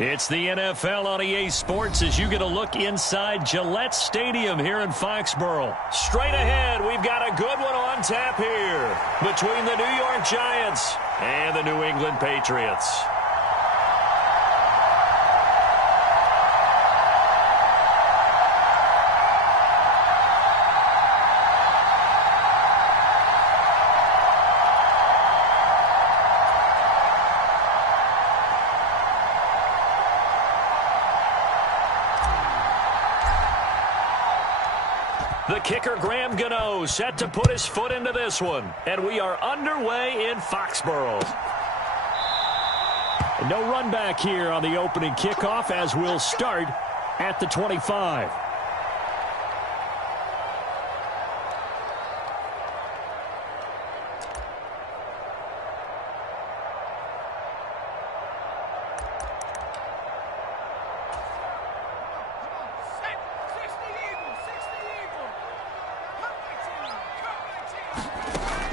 It's the NFL on EA Sports as you get a look inside Gillette Stadium here in Foxborough. Straight ahead, we've got a good one on tap here between the New York Giants and the New England Patriots. The kicker, Graham Gano, set to put his foot into this one. And we are underway in Foxborough. No run back here on the opening kickoff as we'll start at the 25.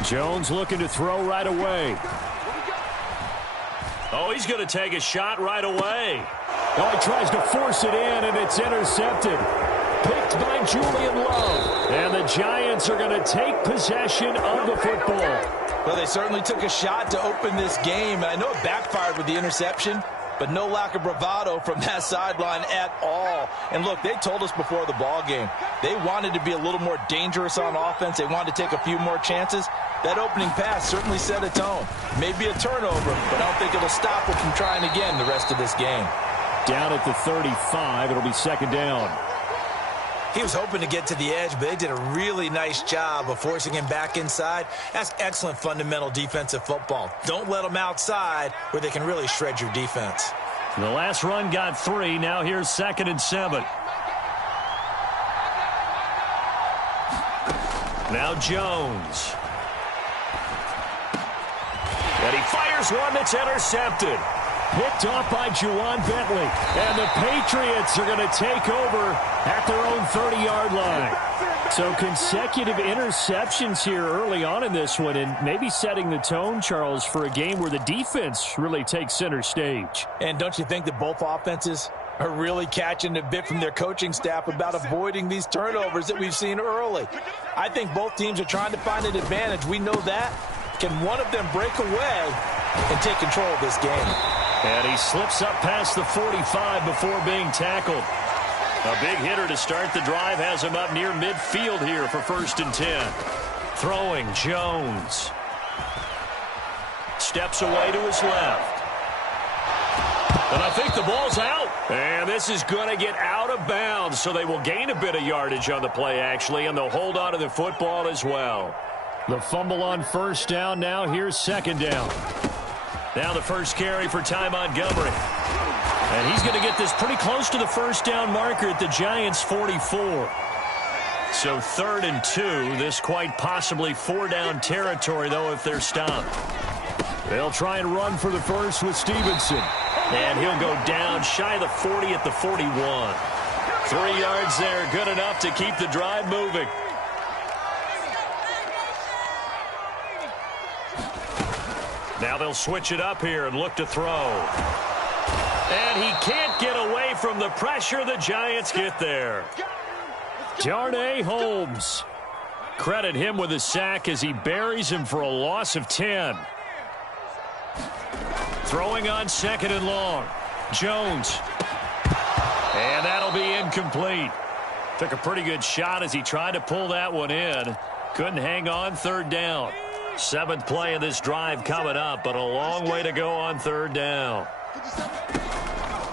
Jones looking to throw right away. Oh, he's going to take a shot right away. Oh, he tries to force it in, and it's intercepted. Picked by Julian Love. And the Giants are going to take possession of the football. Well, they certainly took a shot to open this game. And I know it backfired with the interception, but no lack of bravado from that sideline at all. And look, they told us before the ball game, they wanted to be a little more dangerous on offense. They wanted to take a few more chances. That opening pass certainly set a tone. Maybe a turnover, but I don't think it'll stop them from trying again the rest of this game. Down at the 35, it'll be second down. He was hoping to get to the edge, but they did a really nice job of forcing him back inside. That's excellent fundamental defensive football. Don't let them outside where they can really shred your defense. The last run got 3. Now here's 2nd and 7. Now Jones. And he fires one that's intercepted. Picked off by Juwan Bentley. And the Patriots are going to take over at their own 30-yard line. So consecutive interceptions here early on in this one, and maybe setting the tone, Charles, for a game where the defense really takes center stage. And don't you think that both offenses are really catching a bit from their coaching staff about avoiding these turnovers that we've seen early? I think both teams are trying to find an advantage. We know that. Can one of them break away and take control of this game? And he slips up past the 45 before being tackled. A big hitter to start the drive has him up near midfield here for 1st and 10. Throwing Jones. Steps away to his left. And I think the ball's out. And this is going to get out of bounds, so they will gain a bit of yardage on the play, actually, and they'll hold on to the football as well. The fumble on 1st down. Now here's 2nd down. Now the first carry for Ty Montgomery. And he's going to get this pretty close to the 1st down marker at the Giants' 44. So 3rd and 2. This quite possibly 4-down territory, though, if they're stopped. They'll try and run for the first with Stevenson. And he'll go down shy of the 40 at the 41. 3 yards there, good enough to keep the drive moving. Now they'll switch it up here and look to throw. And he can't get away from the pressure. The Giants get there. Darnay Holmes. Credit him with a sack as he buries him for a loss of 10. Throwing on 2nd and long. Jones. And that'll be incomplete. Took a pretty good shot as he tried to pull that one in. Couldn't hang on 3rd down. 7th play of this drive coming up, but a long way to go on 3rd down.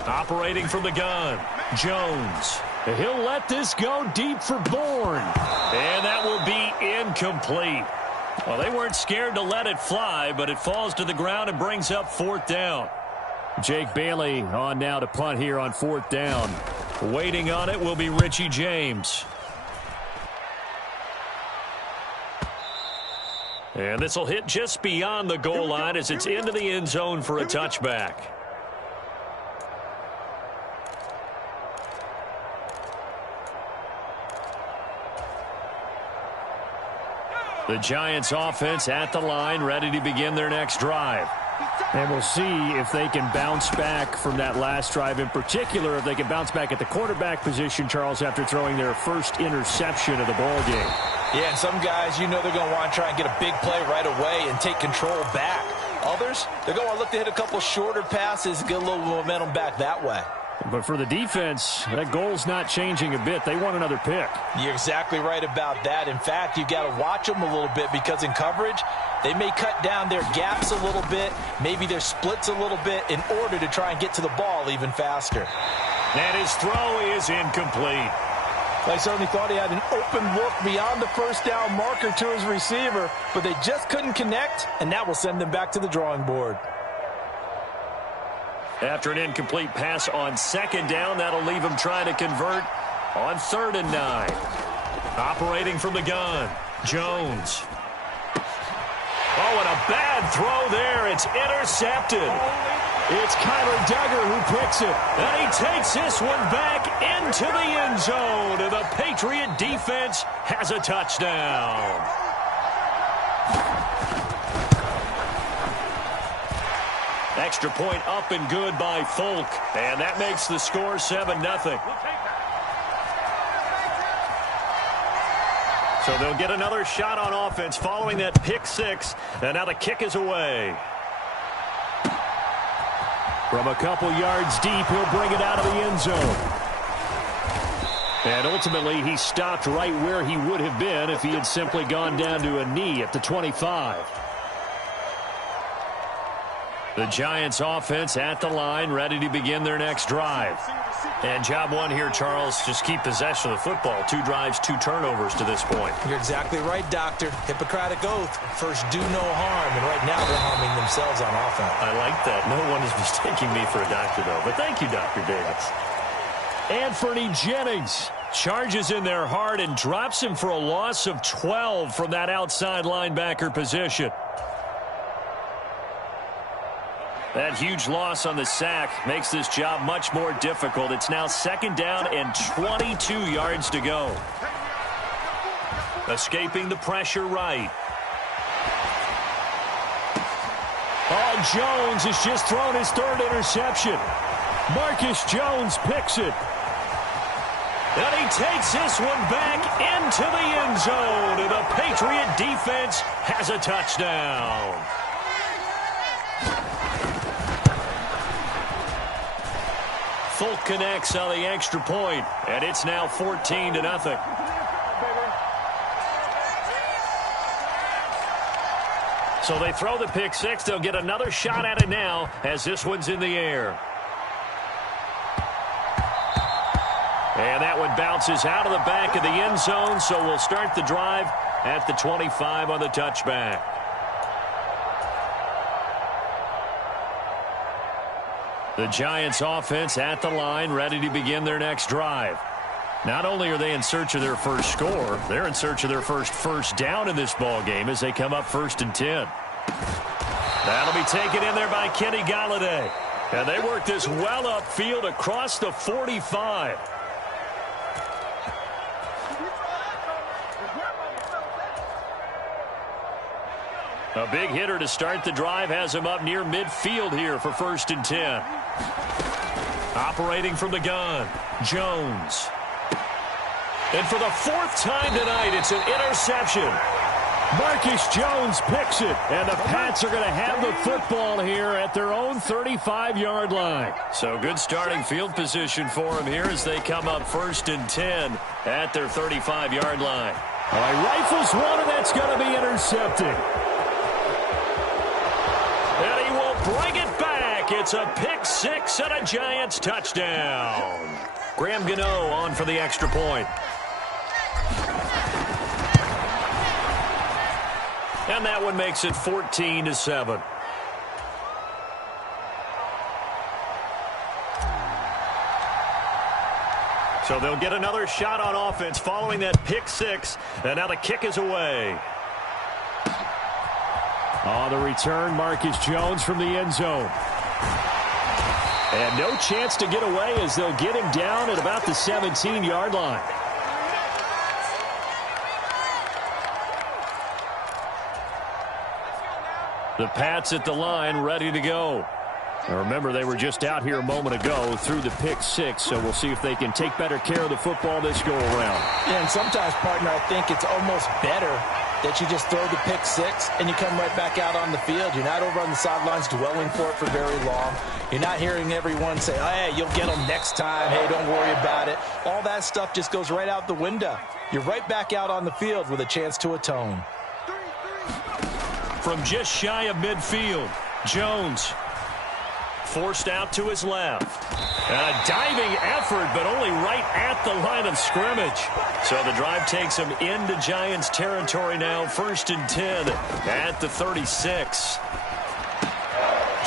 Operating from the gun, Jones. He'll let this go deep for Bourne. And that will be incomplete. Well, they weren't scared to let it fly, but it falls to the ground and brings up 4th down. Jake Bailey on now to punt here on 4th down. Waiting on it will be Richie James. And this will hit just beyond the goal line as it's into the end zone for a touchback. The Giants offense at the line, ready to begin their next drive. And we'll see if they can bounce back from that last drive, in particular if they can bounce back at the quarterback position, Charles, after throwing their first interception of the ball game. Yeah, and some guys, you know they're going to want to try and get a big play right away and take control back. Others, they're going to look to hit a couple shorter passes, get a little momentum back that way. But for the defense, that goal's not changing a bit. They want another pick. You're exactly right about that. In fact, you've got to watch them a little bit because in coverage, they may cut down their gaps a little bit, maybe their splits a little bit in order to try and get to the ball even faster. And his throw is incomplete. I certainly thought he had an open look beyond the first down marker to his receiver, but they just couldn't connect, and that will send them back to the drawing board. After an incomplete pass on second down, that'll leave him trying to convert on 3rd and 9. Operating from the gun, Jones. Oh, and a bad throw there. It's intercepted. It's Kyler Duggar who picks it. And he takes this one back into the end zone. And the Patriot defense has a touchdown. Extra point up and good by Folk. And that makes the score 7-0. So they'll get another shot on offense following that pick six. And now the kick is away. From a couple yards deep, he'll bring it out of the end zone. And ultimately, he stopped right where he would have been if he had simply gone down to a knee at the 25. The Giants offense at the line, ready to begin their next drive. And job one here, Charles, just keep possession of the football. 2 drives, 2 turnovers to this point. You're exactly right, Doctor. Hippocratic oath. First, do no harm. And right now, they're harming themselves on offense. I like that. No one is mistaking me for a doctor, though. But thank you, Dr. Davis. Anthony Jennings charges in there hard and drops him for a loss of 12 from that outside linebacker position. That huge loss on the sack makes this job much more difficult. It's now 2nd down and 22 yards to go. Escaping the pressure right. Oh, Jones has just thrown his 3rd interception. Marcus Jones picks it. And he takes this one back into the end zone. And the Patriot defense has a touchdown. Folk connects on the extra point, and it's now 14-0. So they throw the pick six. They'll get another shot at it now as this one's in the air. And that one bounces out of the back of the end zone, so we'll start the drive at the 25 on the touchback. The Giants offense at the line, ready to begin their next drive. Not only are they in search of their first score, they're in search of their first down in this ball game as they come up 1st and 10. That'll be taken in there by Kenny Golladay. And they work this well upfield across the 45. A big hitter to start the drive has him up near midfield here for 1st and 10. Operating from the gun, Jones. And for the 4th time tonight, it's an interception. Marcus Jones picks it, and the Pats are going to have the football here at their own 35-yard line. So good starting field position for them here as they come up 1st and 10 at their 35-yard line. All right, rifles one, and that's going to be intercepted. And he will bring it back. It's a pick six and a Giants touchdown. Graham Gano on for the extra point. And that one makes it 14-7. So they'll get another shot on offense following that pick six. And now the kick is away. On the return, Marcus Jones from the end zone. And no chance to get away as they'll get him down at about the 17-yard line. The Pats at the line, ready to go. Now remember, they were just out here a moment ago through the pick six, so we'll see if they can take better care of the football this go-around. Yeah, and sometimes, partner, I think it's almost better that you just throw the pick six and you come right back out on the field. You're not over on the sidelines dwelling for it for very long. You're not hearing everyone say, oh, hey, you'll get them next time. Hey, don't worry about it. All that stuff just goes right out the window. You're right back out on the field with a chance to atone. From just shy of midfield, Jones forced out to his left. A diving effort, but only right at the line of scrimmage. So the drive takes him into Giants territory now, 1st and 10 at the 36.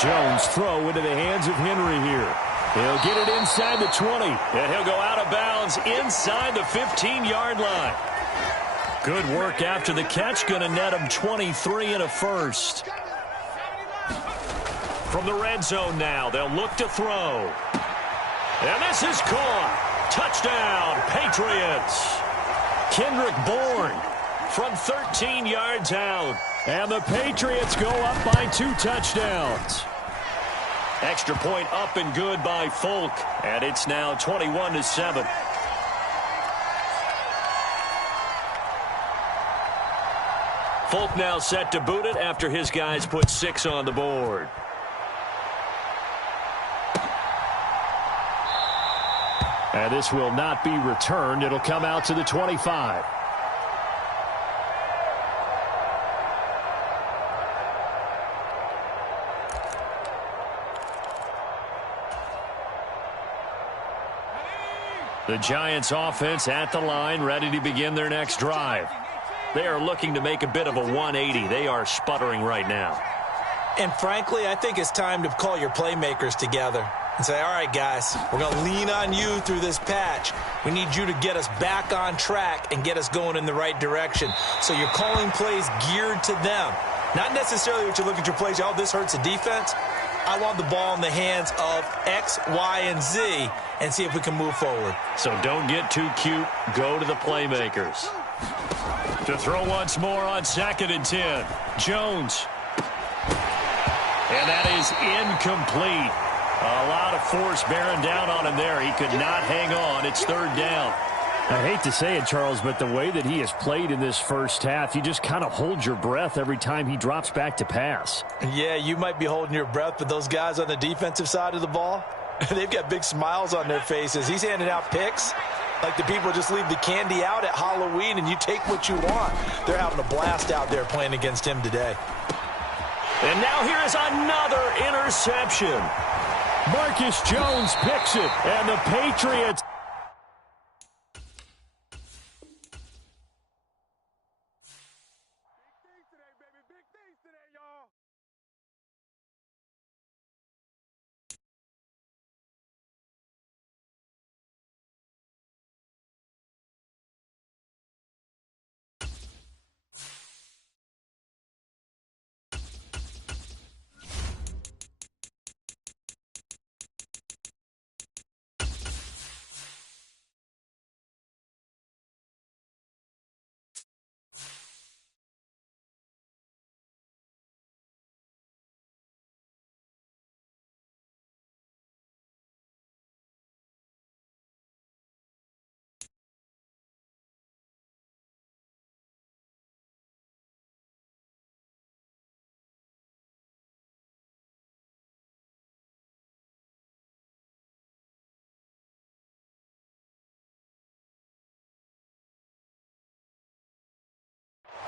Jones throw into the hands of Henry here. He'll get it inside the 20, and he'll go out of bounds inside the 15-yard line. Good work after the catch, going to net him 23 and a first. From the red zone now, they'll look to throw. And this is caught. Touchdown, Patriots. Kendrick Bourne from 13 yards out. And the Patriots go up by 2 touchdowns. Extra point up and good by Folk. And it's now 21-7. Folk now set to boot it after his guys put 6 on the board. And this will not be returned. It'll come out to the 25. The Giants offense at the line, ready to begin their next drive. They are looking to make a bit of a 180. They are sputtering right now. And frankly, I think it's time to call your playmakers together and say, all right, guys, we're going to lean on you through this patch. We need you to get us back on track and get us going in the right direction. So you're calling plays geared to them. Not necessarily what you look at your plays, oh, this hurts the defense. I want the ball in the hands of X, Y, and Z and see if we can move forward. So don't get too cute. Go to the playmakers. To throw once more on 2nd and 10. Jones. And that is incomplete. A lot of force bearing down on him there. He could not hang on. It's 3rd down. I hate to say it, Charles, but the way that he has played in this first half, you just kind of hold your breath every time he drops back to pass. Yeah, you might be holding your breath, but those guys on the defensive side of the ball, they've got big smiles on their faces. He's handing out picks like the people just leave the candy out at Halloween and you take what you want. They're having a blast out there playing against him today. And now here is another interception. Marcus Jones picks it, and the Patriots.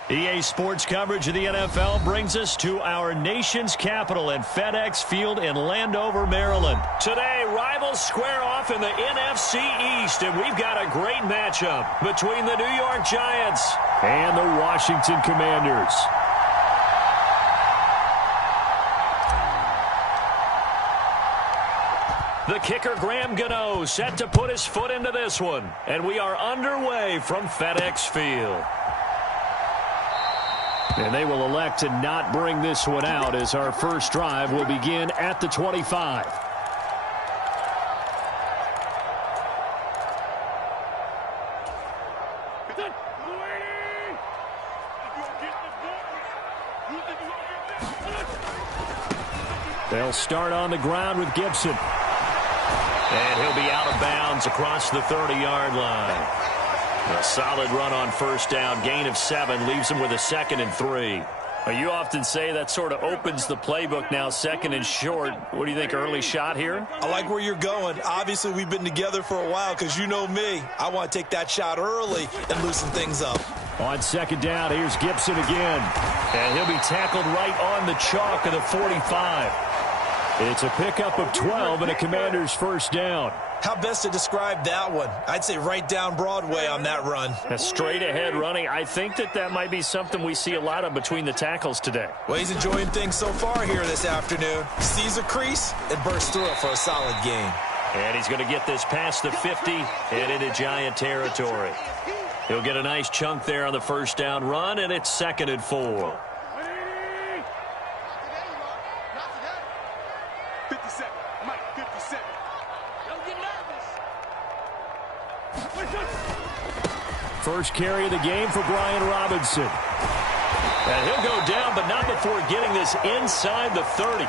EA Sports coverage of the NFL brings us to our nation's capital at FedEx Field in Landover, Maryland. Today, rivals square off in the NFC East, and we've got a great matchup between the New York Giants and the Washington Commanders. The kicker, Graham Gano, set to put his foot into this one, and we are underway from FedEx Field. And they will elect to not bring this one out as our first drive will begin at the 25. They'll start on the ground with Gibson. And he'll be out of bounds across the 30-yard line. A solid run on first down. Gain of 7 leaves him with a 2nd and 3. You often say that sort of opens the playbook now, 2nd and short. What do you think, early shot here? I like where you're going. Obviously, we've been together for a while because you know me. I want to take that shot early and loosen things up. On 2nd down, here's Gibson again. And he'll be tackled right on the chalk of the 45. It's a pickup of 12 and a Commander's first down. How best to describe that one? I'd say right down Broadway on that run. A straight-ahead running. I think that might be something we see a lot of between the tackles today. Well, he's enjoying things so far here this afternoon. Sees a crease and bursts through it for a solid gain. And he's going to get this past the 50 and into Giant territory. He'll get a nice chunk there on the first down run, and it's 2nd and 4. 57. Mike, 57. Don't get nervous. First carry of the game for Brian Robinson. And he'll go down, but not before getting this inside the 30.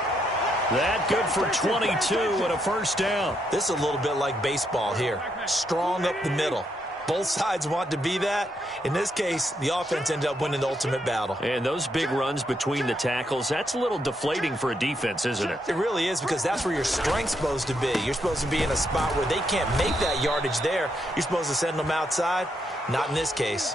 That good for 22 and a first down. This is a little bit like baseball here. Strong up the middle. Both sides want to be that. In this case, the offense ended up winning the ultimate battle. And those big runs between the tackles, that's a little deflating for a defense, isn't it? It really is, because that's where your strength's supposed to be. You're supposed to be in a spot where they can't make that yardage there. You're supposed to send them outside. Not in this case.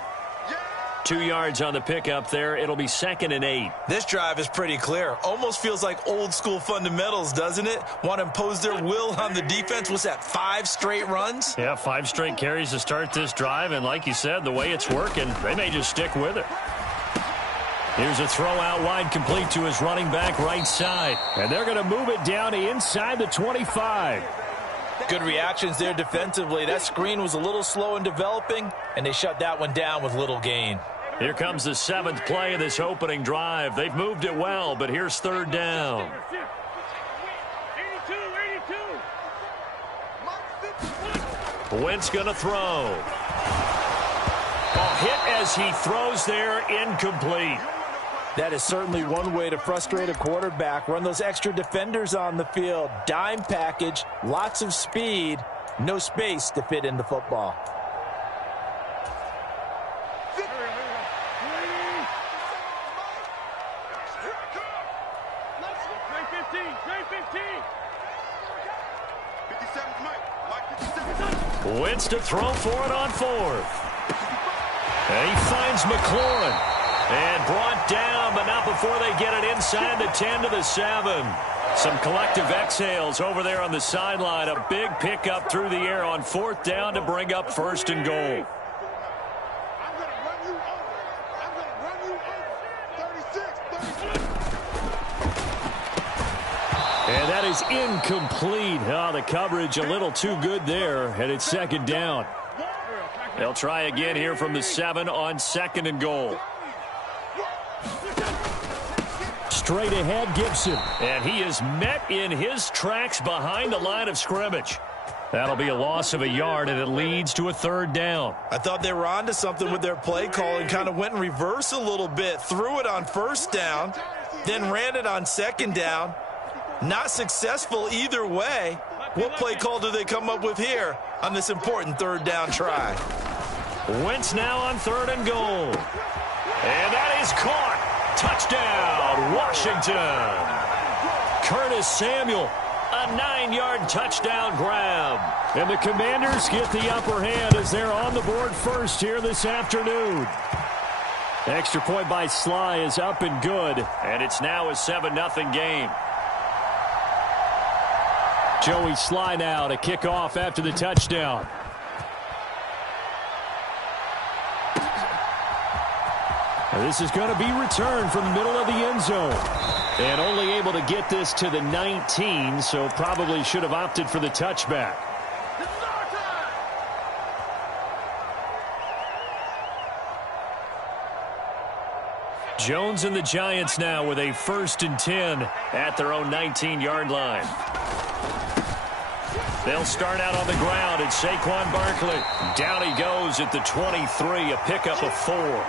2 yards on the pickup there. It'll be 2nd and 8. This drive is pretty clear. Almost feels like old school fundamentals, doesn't it? Want to impose their will on the defense. What's that, 5 straight runs? Yeah, 5 straight carries to start this drive. And like you said, the way it's working, they may just stick with it. Here's a throw out wide, complete to his running back right side. And they're going to move it down to inside the 25. Good reactions there defensively. That screen was a little slow in developing, and they shut that one down with little gain. Here comes the 7th play of this opening drive. They've moved it well, but here's 3rd down. 82. Wentz going to throw. Ball hit as he throws there, incomplete. That is certainly one way to frustrate a quarterback. Run those extra defenders on the field. Dime package, lots of speed, no space to fit into football. Wentz to throw for it on 4th. And he finds McLaurin. And brought down, but not before they get it inside the 10 to the 7. Some collective exhales over there on the sideline. A big pickup through the air on 4th down to bring up 1st and goal. And that is incomplete. Oh, the coverage a little too good there, and it's 2nd down. They'll try again here from the 7 on 2nd and goal. Straight ahead, Gibson. And he is met in his tracks behind the line of scrimmage. That'll be a loss of a yard, and it leads to a 3rd down. I thought they were onto something with their play call and kind of went in reverse a little bit. Threw it on 1st down, then ran it on 2nd down. Not successful either way. What play call do they come up with here on this important 3rd down try? Wentz now on 3rd and goal. And that is caught. Touchdown, Washington. Curtis Samuel, a 9-yard touchdown grab. And the Commanders get the upper hand as they're on the board first here this afternoon. Extra point by Sly is up and good. And it's now a 7-0 game. Joey Sly now to kick off after the touchdown. This is going to be returned from the middle of the end zone. And only able to get this to the 19, so probably should have opted for the touchback. Jones and the Giants now with a 1st and 10 at their own 19-yard line. They'll start out on the ground at Saquon Barkley. Down he goes at the 23, a pickup of 4.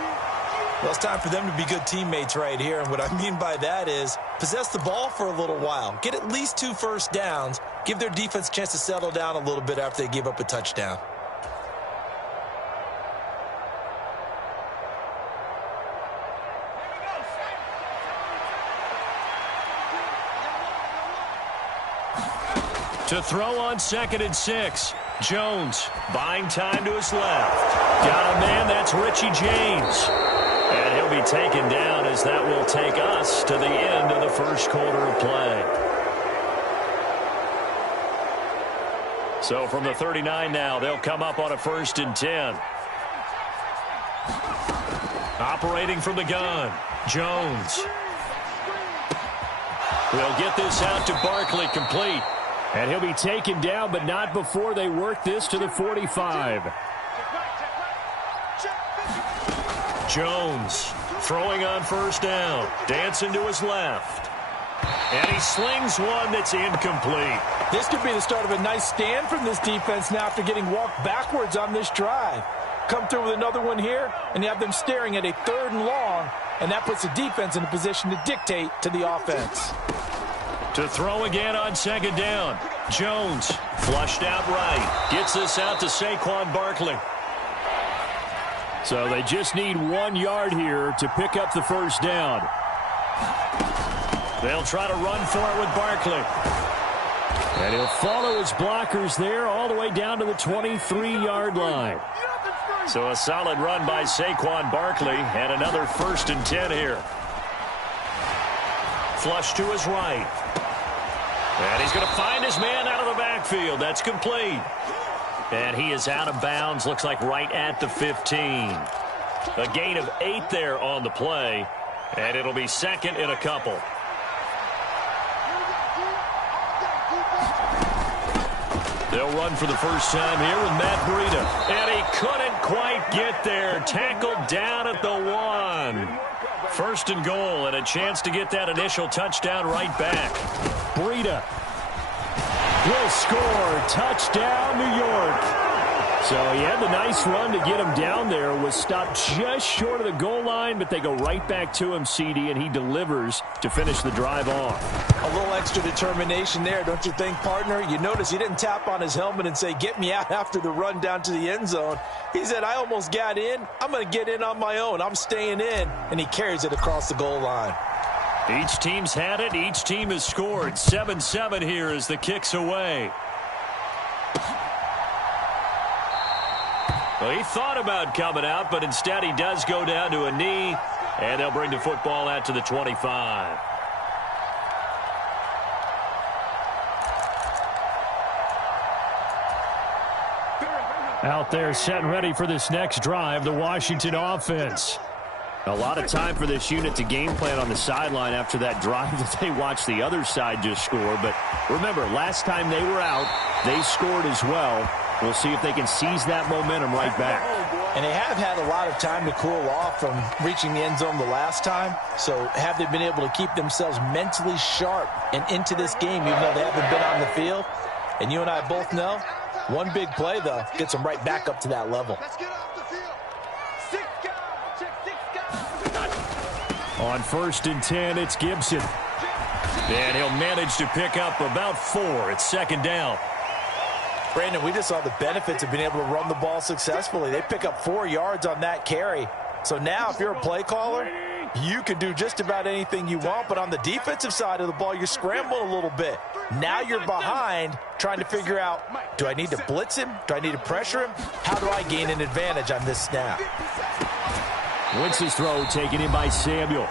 Well, it's time for them to be good teammates right here. And what I mean by that is possess the ball for a little while. Get at least 2 first downs. Give their defense a chance to settle down a little bit after they give up a touchdown. To throw on 2nd and 6. Jones buying time to his left. Got a man, that's Richie James. And he'll be taken down as that will take us to the end of the first quarter of play. So from the 39 now, they'll come up on a 1st and 10. Operating from the gun, Jones. We'll get this out to Barkley, complete. And he'll be taken down, but not before they work this to the 45. Jones throwing on 1st down. Dancing to his left. And he slings one that's incomplete. This could be the start of a nice stand from this defense now after getting walked backwards on this drive. Come through with another one here, and you have them staring at a 3rd and long, and that puts the defense in a position to dictate to the offense. To throw again on 2nd down. Jones flushed out right. Gets this out to Saquon Barkley. So they just need 1 yard here to pick up the 1st down. They'll try to run for it with Barkley. And he'll follow his blockers there all the way down to the 23-yard line. So a solid run by Saquon Barkley and another 1st and 10 here. Flush to his right. And he's going to find his man out of the backfield. That's complete. And he is out of bounds, looks like right at the 15. A gain of 8 there on the play. And it'll be 2nd and a couple. They'll run for the first time here with Matt Breida. And he couldn't quite get there. Tackled down at the 1. 1st and goal and a chance to get that initial touchdown right back. Breida will score. Touchdown, New York. So he had the nice run to get him down there. Was stopped just short of the goal line, but they go right back to him, CD, and he delivers to finish the drive off. A little extra determination there, don't you think, partner? You notice he didn't tap on his helmet and say, get me out after the run down to the end zone. He said, I almost got in. I'm going to get in on my own. I'm staying in. And he carries it across the goal line. Each team's had it. Each team has scored. 7-7 here as the kick's away. Well, he thought about coming out, but instead he does go down to a knee, and they'll bring the football out to the 25. Out there set and ready for this next drive, the Washington offense. A lot of time for this unit to game plan on the sideline after that drive that they watched the other side just score. But remember, last time they were out, they scored as well. We'll see if they can seize that momentum right back. And they have had a lot of time to cool off from reaching the end zone the last time. So have they been able to keep themselves mentally sharp and into this game, even though they haven't been on the field? And you and I both know, one big play, though, gets them right back up to that level. On 1st and 10, it's Gibson. And he'll manage to pick up about 4. It's 2nd down. Brandon, we just saw the benefits of being able to run the ball successfully. They pick up 4 yards on that carry. So now if you're a play caller, you can do just about anything you want. But on the defensive side of the ball, you're scrambling a little bit. Now you're behind trying to figure out, do I need to blitz him? Do I need to pressure him? How do I gain an advantage on this snap? Wentz's throw taken in by Samuel.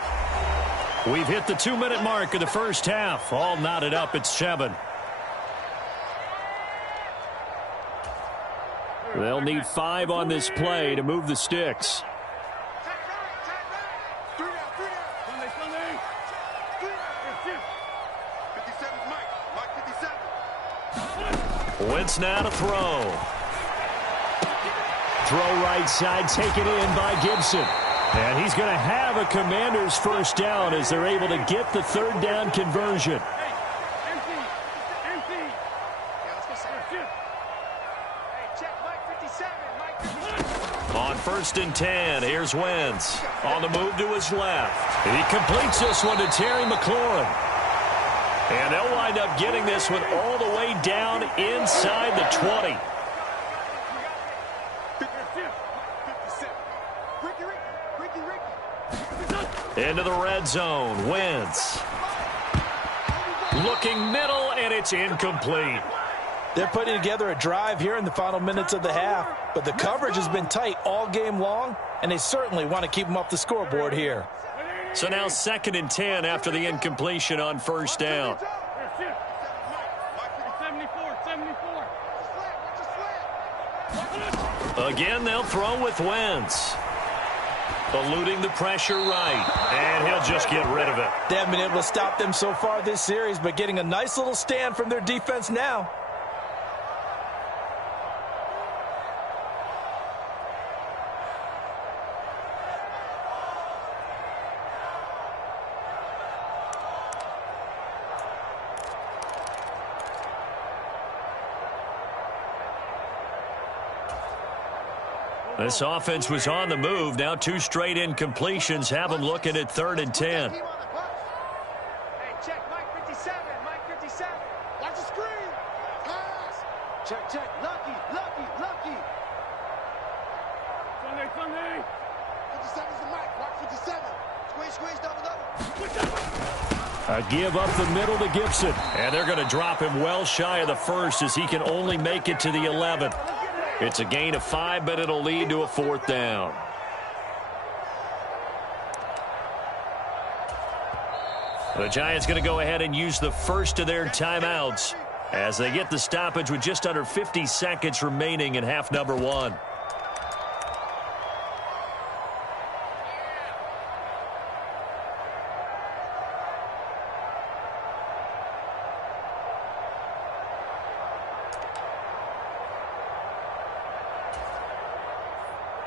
We've hit the 2-minute mark of the first half. All knotted up at 7. They'll need 5 on this play to move the sticks. Wentz now to throw. Throw right side, taken in by Gibson. And he's going to have a Commander's first down as they're able to get the 3rd down conversion. On 1st and 10, here's Wentz. On the move to his left. He completes this one to Terry McLaurin. And they'll wind up getting this one all the way down inside the 20. Into the red zone. Wentz. Looking middle, and it's incomplete. They're putting together a drive here in the final minutes of the half, but the coverage has been tight all game long, and they certainly want to keep them off the scoreboard here. So now 2nd and 10 after the incompletion on 1st down. Again, they'll throw with Wentz. Eluding the pressure right, and he'll just get rid of it. They haven't been able to stop them so far this series, but getting a nice little stand from their defense now. This offense was on the move. Now 2 straight incompletions have them looking at 3rd and 10. Hey, check, Mike 57, Mike 57. Watch the screen. Pass. Check, lucky. Sunday. 57's the Mike, Mike 57. Squeeze, double. A give up the middle to Gibson. And they're going to drop him well shy of the 1st as he can only make it to the 11th. It's a gain of 5, but it'll lead to a 4th down. The Giants going to go ahead and use the first of their timeouts as they get the stoppage with just under 50 seconds remaining in half number 1.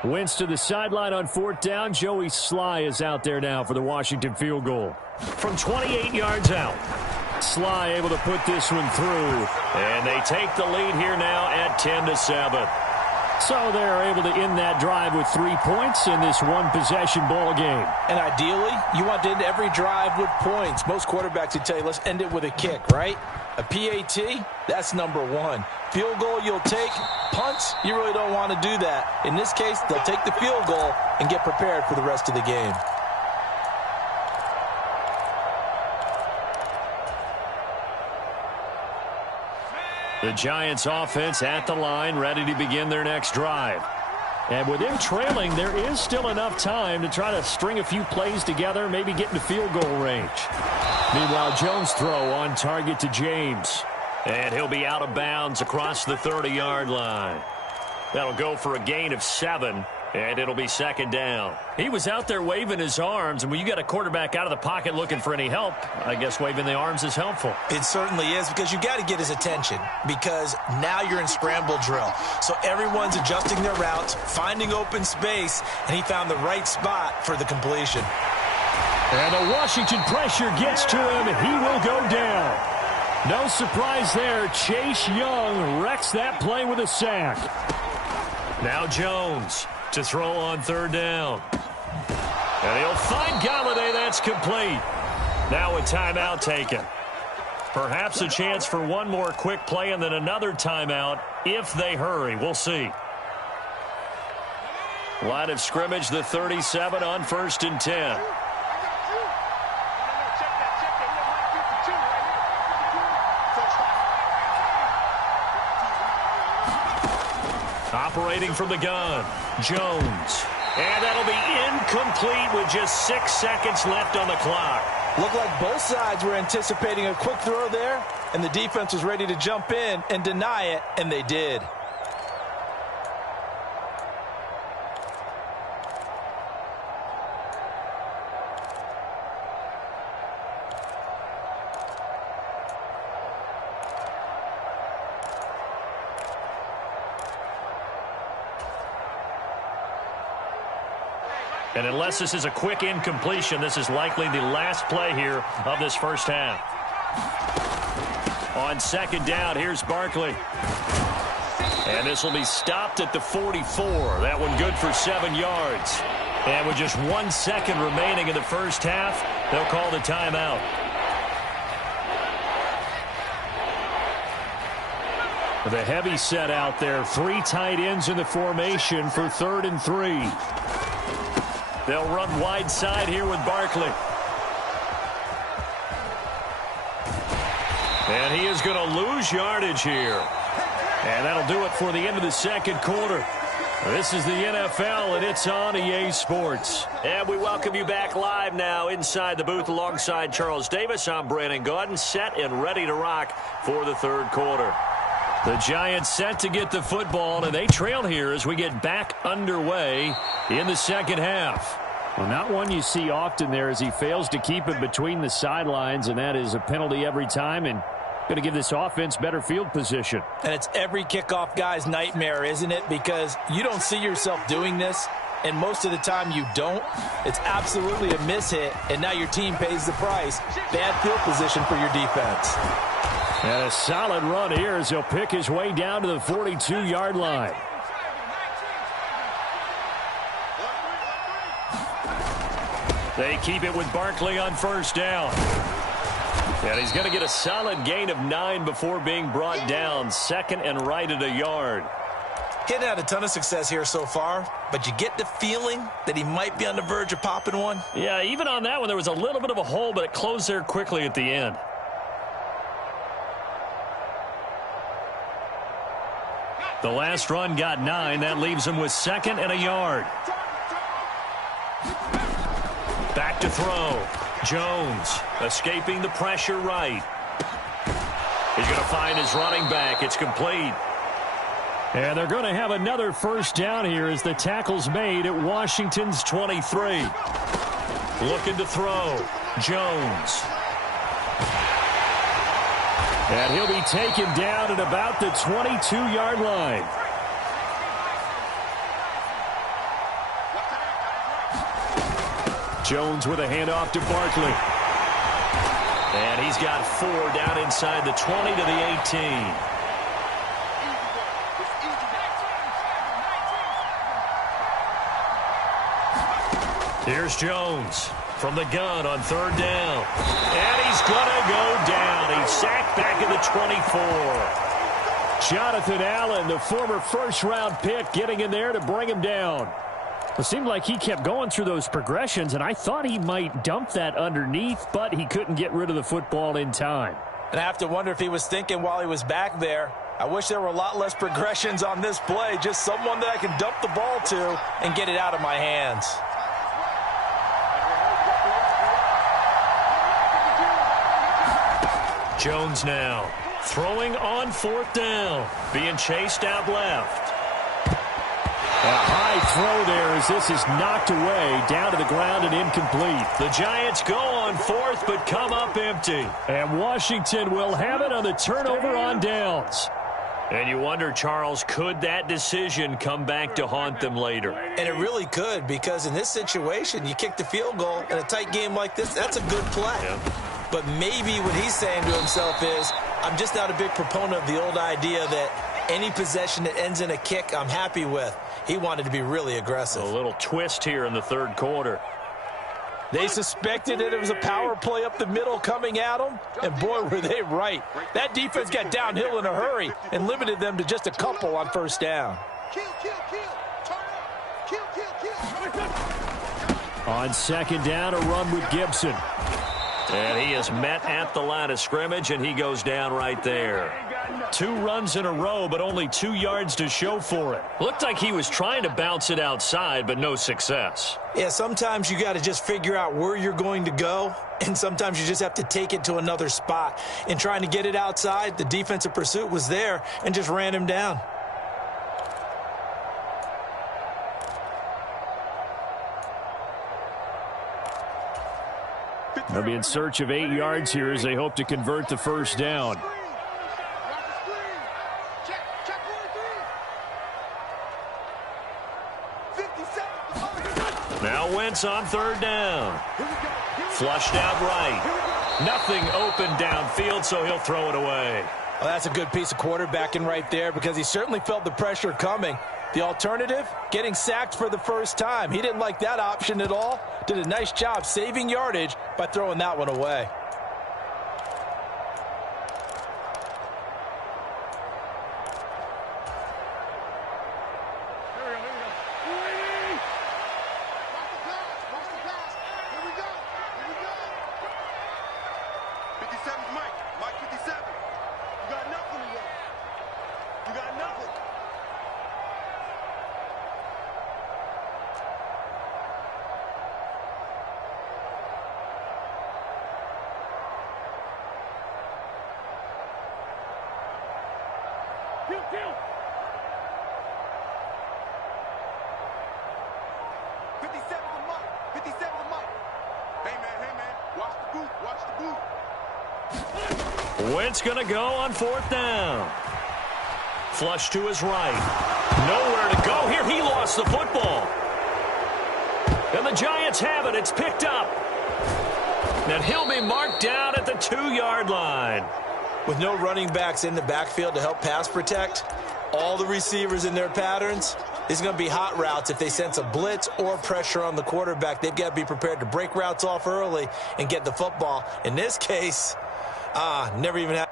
Wentz to the sideline on 4th down. Joey Sly is out there now for the Washington field goal. From 28 yards out. Sly able to put this one through. And they take the lead here now at 10-7. So they're able to end that drive with 3 points in this one-possession ball game. And ideally, you want to end every drive with points. Most quarterbacks would tell you, let's end it with a kick, right? A PAT, that's number 1. Field goal you'll take. Punts, you really don't want to do that. In this case, they'll take the field goal and get prepared for the rest of the game. The Giants offense at the line, ready to begin their next drive. And with them trailing, there is still enough time to try to string a few plays together, maybe get into field goal range. Meanwhile, Jones' throw on target to James. And he'll be out of bounds across the 30-yard line. That'll go for a gain of 7, and it'll be 2nd down. He was out there waving his arms, and when you got a quarterback out of the pocket looking for any help, I guess waving the arms is helpful. It certainly is, because you got to get his attention, because now you're in scramble drill. So everyone's adjusting their routes, finding open space, and he found the right spot for the completion. And the Washington pressure gets to him, and he will go down. No surprise there. Chase Young wrecks that play with a sack. Now Jones to throw on 3rd down. And he'll find Galladay. That's complete. Now a timeout taken. Perhaps a chance for one more quick play and then another timeout if they hurry. We'll see. Line of scrimmage, the 37 on 1st and 10. Operating from the gun, Jones. And that'll be incomplete with just 6 seconds left on the clock. Looked like both sides were anticipating a quick throw there, and the defense was ready to jump in and deny it, and they did. And unless this is a quick incompletion, this is likely the last play here of this first half. On 2nd down, here's Barkley. And this will be stopped at the 44. That one good for 7 yards. And with just 1 second remaining in the first half, they'll call the timeout. The heavy set out there. 3 tight ends in the formation for 3rd and 3. They'll run wide side here with Barkley. And he is going to lose yardage here. And that'll do it for the end of the second quarter. This is the NFL, and it's on EA Sports. And we welcome you back live now inside the booth alongside Charles Davis. I'm Brandon Gaudin, set and ready to rock for the third quarter. The Giants set to get the football, and they trail here as we get back underway in the second half. Well, not one you see often there as he fails to keep it between the sidelines, and that is a penalty every time, and going to give this offense better field position. And it's every kickoff guy's nightmare, isn't it? Because you don't see yourself doing this, and most of the time you don't. It's absolutely a mishit, and now your team pays the price. Bad field position for your defense. And a solid run here as he'll pick his way down to the 42-yard line. They keep it with Barkley on first down. And he's going to get a solid gain of 9 before being brought down. 2nd and right at a yard. He hadn't had a ton of success here so far, but you get the feeling that he might be on the verge of popping one. Yeah, even on that one, there was a little bit of a hole, but it closed there quickly at the end. The last run got 9. That leaves him with 2nd and a yard. Back to throw. Jones escaping the pressure right. He's going to find his running back. It's complete. And they're going to have another first down here as the tackle's made at Washington's 23. Looking to throw. Jones. And he'll be taken down at about the 22-yard line. Jones with a handoff to Barkley. And he's got 4 down inside the 20 to the 18. Here's Jones from the gun on 3rd down. And he's going to go down. He's sacked back at the 24. Jonathan Allen, the former first-round pick, getting in there to bring him down. It seemed like he kept going through those progressions, and I thought he might dump that underneath, but he couldn't get rid of the football in time. And I have to wonder if he was thinking while he was back there, I wish there were a lot less progressions on this play, just someone that I can dump the ball to and get it out of my hands. Jones now throwing on 4th down, being chased out left. A high throw there as this is knocked away, down to the ground and incomplete. The Giants go on 4th but come up empty. And Washington will have it on the turnover on downs. And you wonder, Charles, could that decision come back to haunt them later? And it really could, because in this situation, you kick the field goal in a tight game like this, that's a good play. Yeah. But maybe what he's saying to himself is, I'm just not a big proponent of the old idea that any possession that ends in a kick I'm happy with. He wanted to be really aggressive. A little twist here in the third quarter. They suspected that it was a power play up the middle coming at them, and boy, were they right. That defense got downhill in a hurry and limited them to just a couple on first down. On 2nd down, a run with Gibson. And he is met at the line of scrimmage, and he goes down right there. 2 runs in a row, but only 2 yards to show for it. Looked like he was trying to bounce it outside, but no success. Yeah, sometimes you got to just figure out where you're going to go, and sometimes you just have to take it to another spot. In trying to get it outside, the defensive pursuit was there and just ran him down. They'll be in search of 8 yards here as they hope to convert the first down. Now Wentz on 3rd down. Flushed out right. Nothing open downfield, so he'll throw it away. Well, that's a good piece of quarterbacking right there because he certainly felt the pressure coming. The alternative, getting sacked for the first time. He didn't like that option at all. Did a nice job saving yardage by throwing that one away. Wentz going to go on 4th down. Flush to his right. Nowhere to go here. He lost the football. And the Giants have it. It's picked up. And he'll be marked down at the 2-yard line. With no running backs in the backfield to help pass protect, all the receivers in their patterns, it's going to be hot routes. If they sense a blitz or pressure on the quarterback, they've got to be prepared to break routes off early and get the football. In this case, never even had.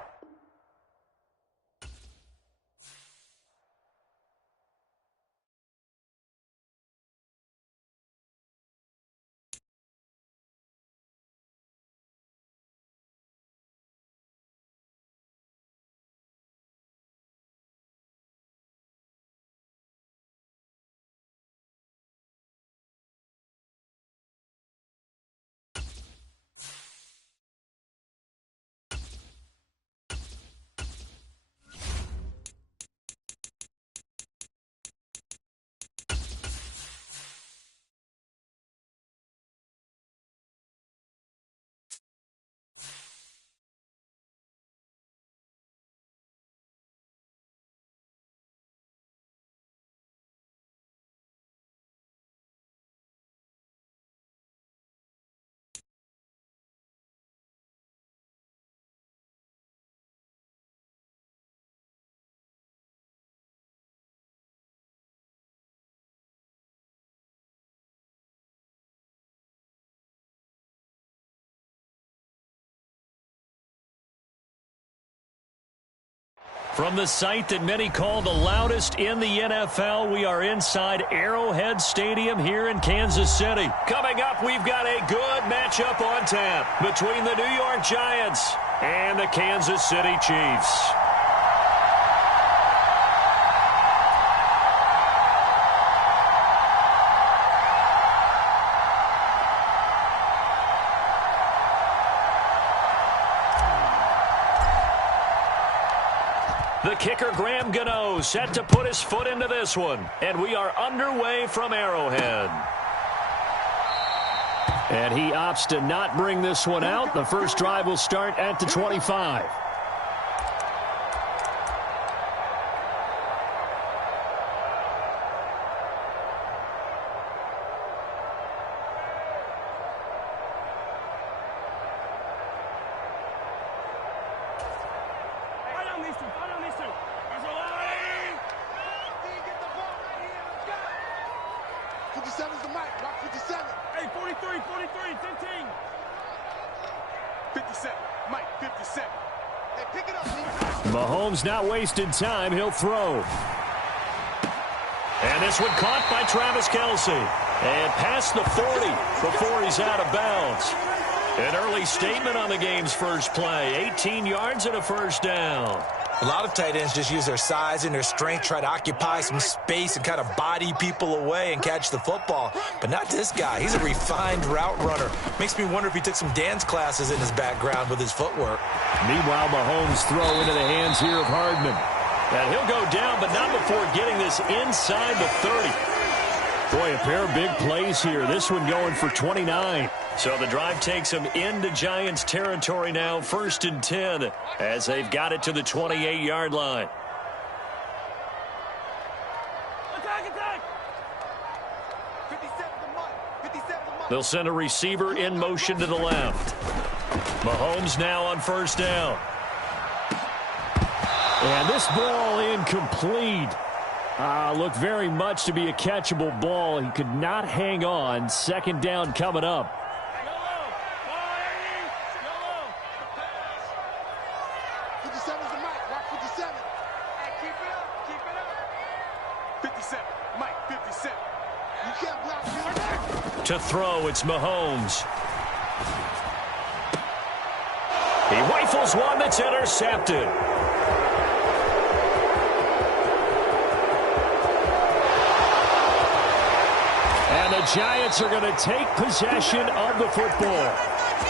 From the site that many call the loudest in the NFL, we are inside Arrowhead Stadium here in Kansas City. Coming up, we've got a good matchup on tap between the New York Giants and the Kansas City Chiefs. The kicker, Graham Gano, set to put his foot into this one. And we are underway from Arrowhead. And he opts to not bring this one out. The first drive will start at the 25. Mahomes not wasting time. He'll throw. And this one caught by Travis Kelce. And past the 40 before he's out of bounds. An early statement on the game's first play. 18 yards and a first down. A lot of tight ends just use their size and their strength, try to occupy some space and kind of body people away and catch the football. But not this guy. He's a refined route runner. Makes me wonder if he took some dance classes in his background with his footwork. Meanwhile, Mahomes throw into the hands here of Hardman. And he'll go down, but not before getting this inside the 30. Boy, a pair of big plays here. This one going for 29. So the drive takes them into Giants territory now, 1st and 10, as they've got it to the 28-yard line. They'll send a receiver in motion to the left. Mahomes now on 1st down. And this ball incomplete. Looked very much to be a catchable ball. He could not hang on. Second down coming up. 57's the mic. Rock 57. Hey, keep it up. Keep it up. 57. Mike, 57. You can't block me. To throw, it's Mahomes. He rifles one that's intercepted. And the Giants are going to take possession of the football.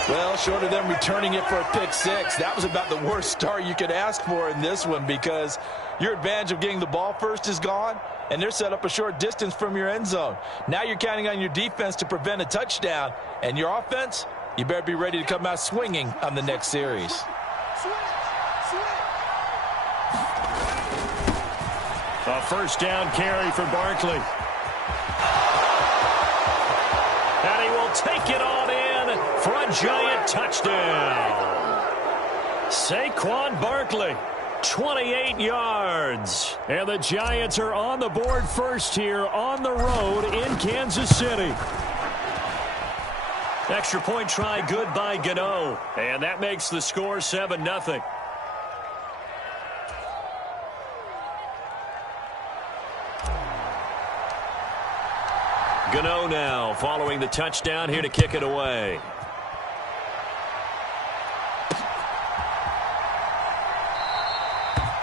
Well, short of them returning it for a pick six, that was about the worst start you could ask for in this one, because your advantage of getting the ball first is gone, and they're set up a short distance from your end zone. Now you're counting on your defense to prevent a touchdown, and your offense, you better be ready to come out swinging on the next series. A first down carry for Barkley. And he will take it on in for a Giant touchdown. Saquon Barkley, 28 yards. And the Giants are on the board first here on the road in Kansas City. Extra point try good by Gano. And that makes the score 7-0. Gano now following the touchdown here to kick it away.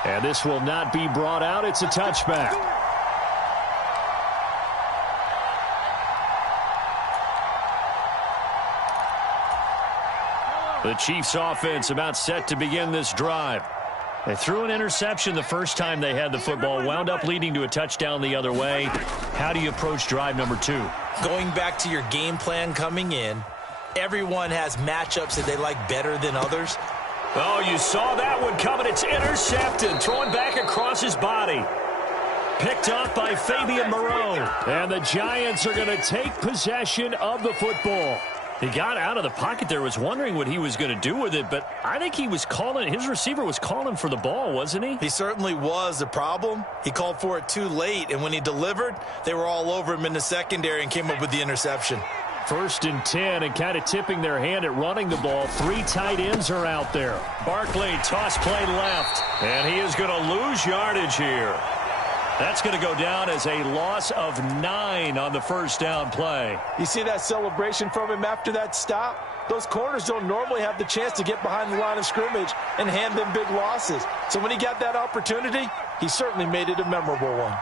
And this will not be brought out. It's a touchback. The Chiefs offense about set to begin this drive. They threw an interception the first time they had the football, wound up leading to a touchdown the other way. How do you approach drive number 2? Going back to your game plan coming in, everyone has matchups that they like better than others. Oh, you saw that one coming. It's intercepted. Throwing back across his body. Picked up by Fabian Moreau. And the Giants are going to take possession of the football. He got out of the pocket there, was wondering what he was going to do with it, but I think he was calling, his receiver was calling for the ball, wasn't he? He certainly was. The problem, he called for it too late, and when he delivered, they were all over him in the secondary and came up with the interception. 1st and 10, and kind of tipping their hand at running the ball. 3 tight ends are out there. Barkley, toss play left, and he is going to lose yardage here. That's going to go down as a loss of 9 on the first down play. You see that celebration from him after that stop? Those corners don't normally have the chance to get behind the line of scrimmage and hand them big losses. So when he got that opportunity, he certainly made it a memorable one.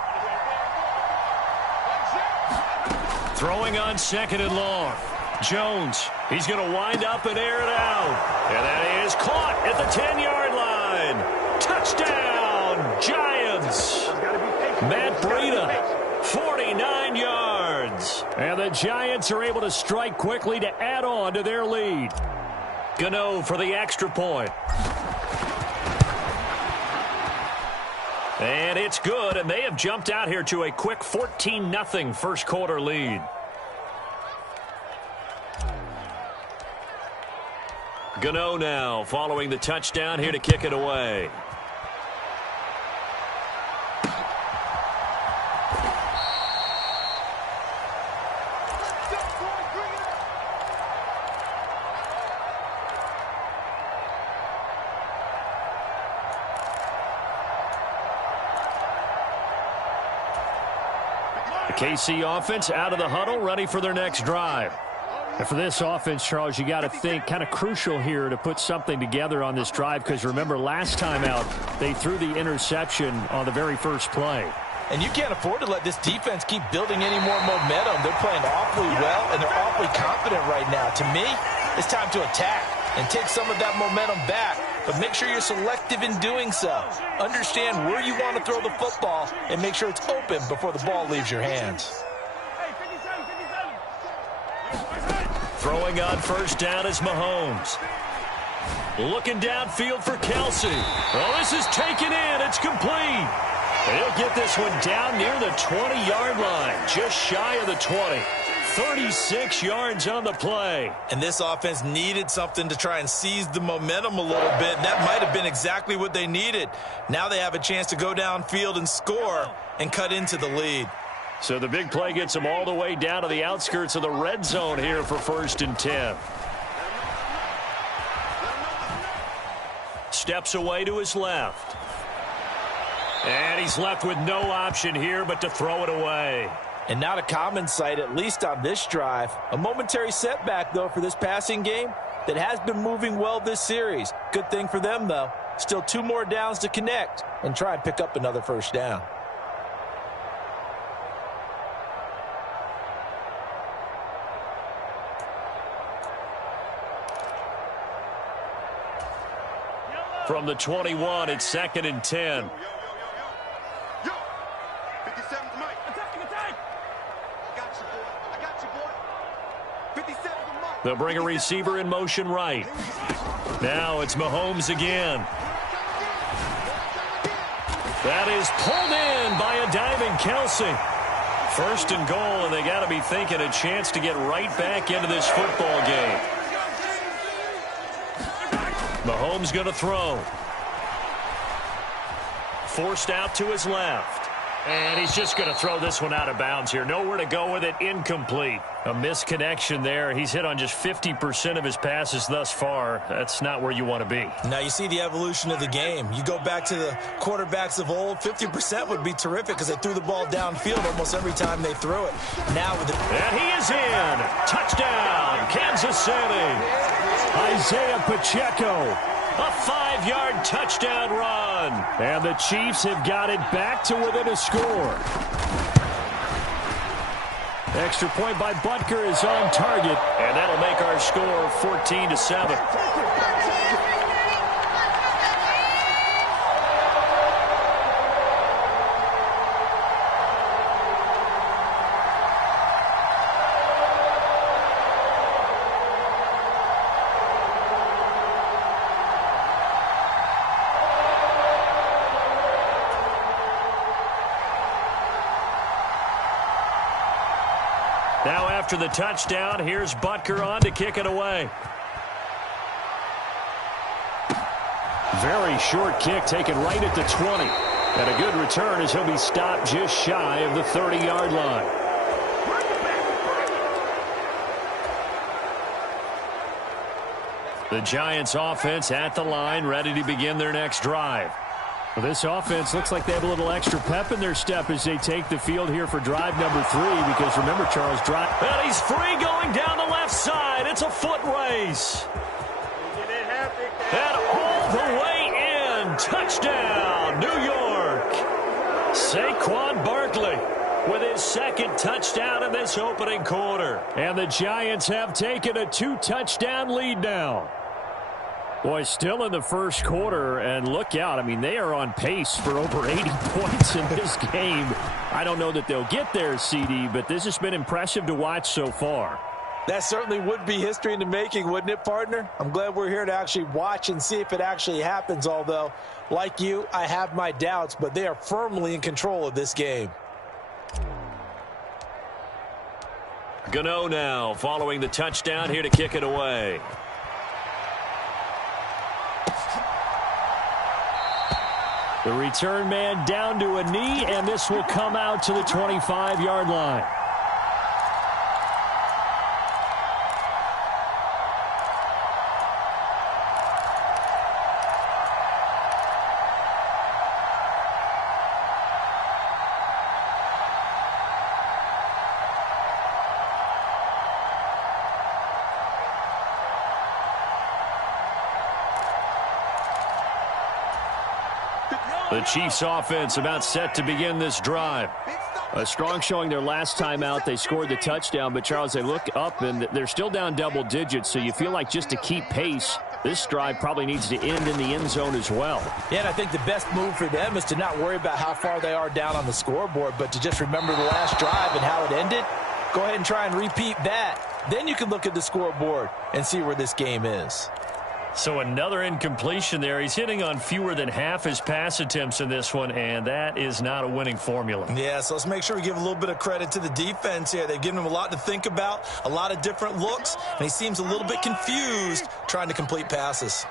Throwing on 2nd and long. Jones, he's going to wind up and air it out. And that is caught at the 10-yard line. Touchdown, Giants. Matt Breida, 49 yards. And the Giants are able to strike quickly to add on to their lead. Gano for the extra point. And it's good, and they have jumped out here to a quick 14-0 first quarter lead. Gano now following the touchdown here to kick it away. KC offense out of the huddle, ready for their next drive. And for this offense, Charles, you got to think kind of crucial here to put something together on this drive, because remember last time out they threw the interception on the very first play. And you can't afford to let this defense keep building any more momentum. They're playing awfully well, and they're awfully confident right now. To me, it's time to attack and take some of that momentum back. But make sure you're selective in doing so. Understand where you want to throw the football and make sure it's open before the ball leaves your hands. Throwing on first down is Mahomes. Looking downfield for Kelsey. Oh, this is taken in. It's complete. And he'll get this one down near the 20-yard line, just shy of the 20. 36 yards on the play. And this offense needed something to try and seize the momentum a little bit. And that might have been exactly what they needed. Now they have a chance to go downfield and score and cut into the lead. So the big play gets them all the way down to the outskirts of the red zone here for 1st and 10. Steps away to his left. And he's left with no option here but to throw it away. And not a common sight, at least on this drive. A momentary setback, though, for this passing game that has been moving well this series. Good thing for them, though. Still 2 more downs to connect and try and pick up another 1st down. From the 21, it's 2nd and 10. Yo, 57's Mike. Attack. I got you, boy. 57's Mike. They'll bring a receiver in motion right. Now it's Mahomes again. That is pulled in by a diving Kelsey. 1st and goal, and they got to be thinking a chance to get right back into this football game. Mahomes going to throw. Forced out to his left. And he's just going to throw this one out of bounds here. Nowhere to go with it. Incomplete. A misconnection there. He's hit on just 50% of his passes thus far. That's not where you want to be. Now you see the evolution of the game. You go back to the quarterbacks of old, 50% would be terrific because they threw the ball downfield almost every time they threw it. Now with the... And he is in. Touchdown, Kansas City. Isaiah Pacheco. A 5-yard touchdown run. And the Chiefs have got it back to within a score. Extra point by Butker is on target. And that'll make our score 14-7. Now after the touchdown, here's Butker on to kick it away. Very short kick taken right at the 20. And a good return as he'll be stopped just shy of the 30-yard line. The Giants offense at the line, ready to begin their next drive. Well, this offense looks like they have a little extra pep in their step as they take the field here for drive number 3. Because remember, Charles, and he's free going down the left side. It's a foot race. And all the way in. Touchdown, New York. Saquon Barkley with his 2nd touchdown in this opening quarter. And the Giants have taken a 2-touchdown lead now. Boy, still in the first quarter, and look out. I mean, they are on pace for over 80 points in this game. I don't know that they'll get there, CD, but this has been impressive to watch so far. That certainly would be history in the making, wouldn't it, partner? I'm glad we're here to actually watch and see if it actually happens, although, like you, I have my doubts, but they are firmly in control of this game. Gano now following the touchdown here to kick it away. The return man down to a knee, and this will come out to the 25-yard line. The Chiefs offense about set to begin this drive. A strong showing their last time out. They scored the touchdown, but Charles, they look up and they're still down double digits, so you feel like just to keep pace, this drive probably needs to end in the end zone as well. Yeah, and I think the best move for them is to not worry about how far they are down on the scoreboard, but to just remember the last drive and how it ended. Go ahead and try and repeat that. Then you can look at the scoreboard and see where this game is. So another incompletion there. He's hitting on fewer than half his pass attempts in this one, and that is not a winning formula. Yeah, so let's make sure we give a little bit of credit to the defense here. They've given him a lot to think about, a lot of different looks, and he seems a little bit confused trying to complete passes.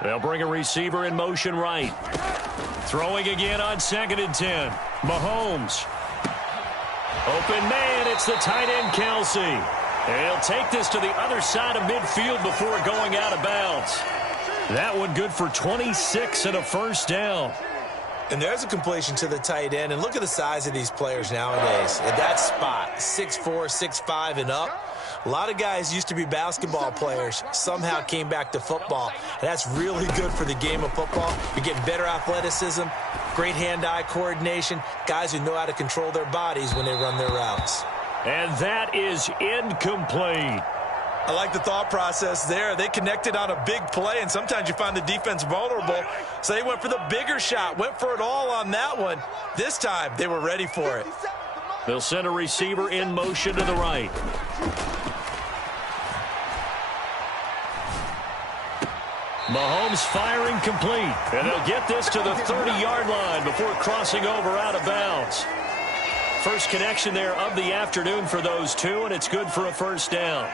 They'll bring a receiver in motion right. Throwing again on 2nd and 10. Mahomes. Open man, it's the tight end, Kelsey. He'll take this to the other side of midfield before going out of bounds. That one good for 26 and a first down. And there's a completion to the tight end. And look at the size of these players nowadays. At that spot, 6'4", 6'5", and up. A lot of guys used to be basketball players, somehow came back to football. And that's really good for the game of football. You're getting better athleticism, great hand-eye coordination, guys who know how to control their bodies when they run their routes. And that is incomplete. I like the thought process there. They connected on a big play, and sometimes you find the defense vulnerable. So they went for the bigger shot, went for it all on that one. This time, they were ready for it. They'll send a receiver in motion to the right. Mahomes firing complete. And they'll get this to the 30-yard line before crossing over out of bounds. First connection there of the afternoon for those two, and it's good for a first down.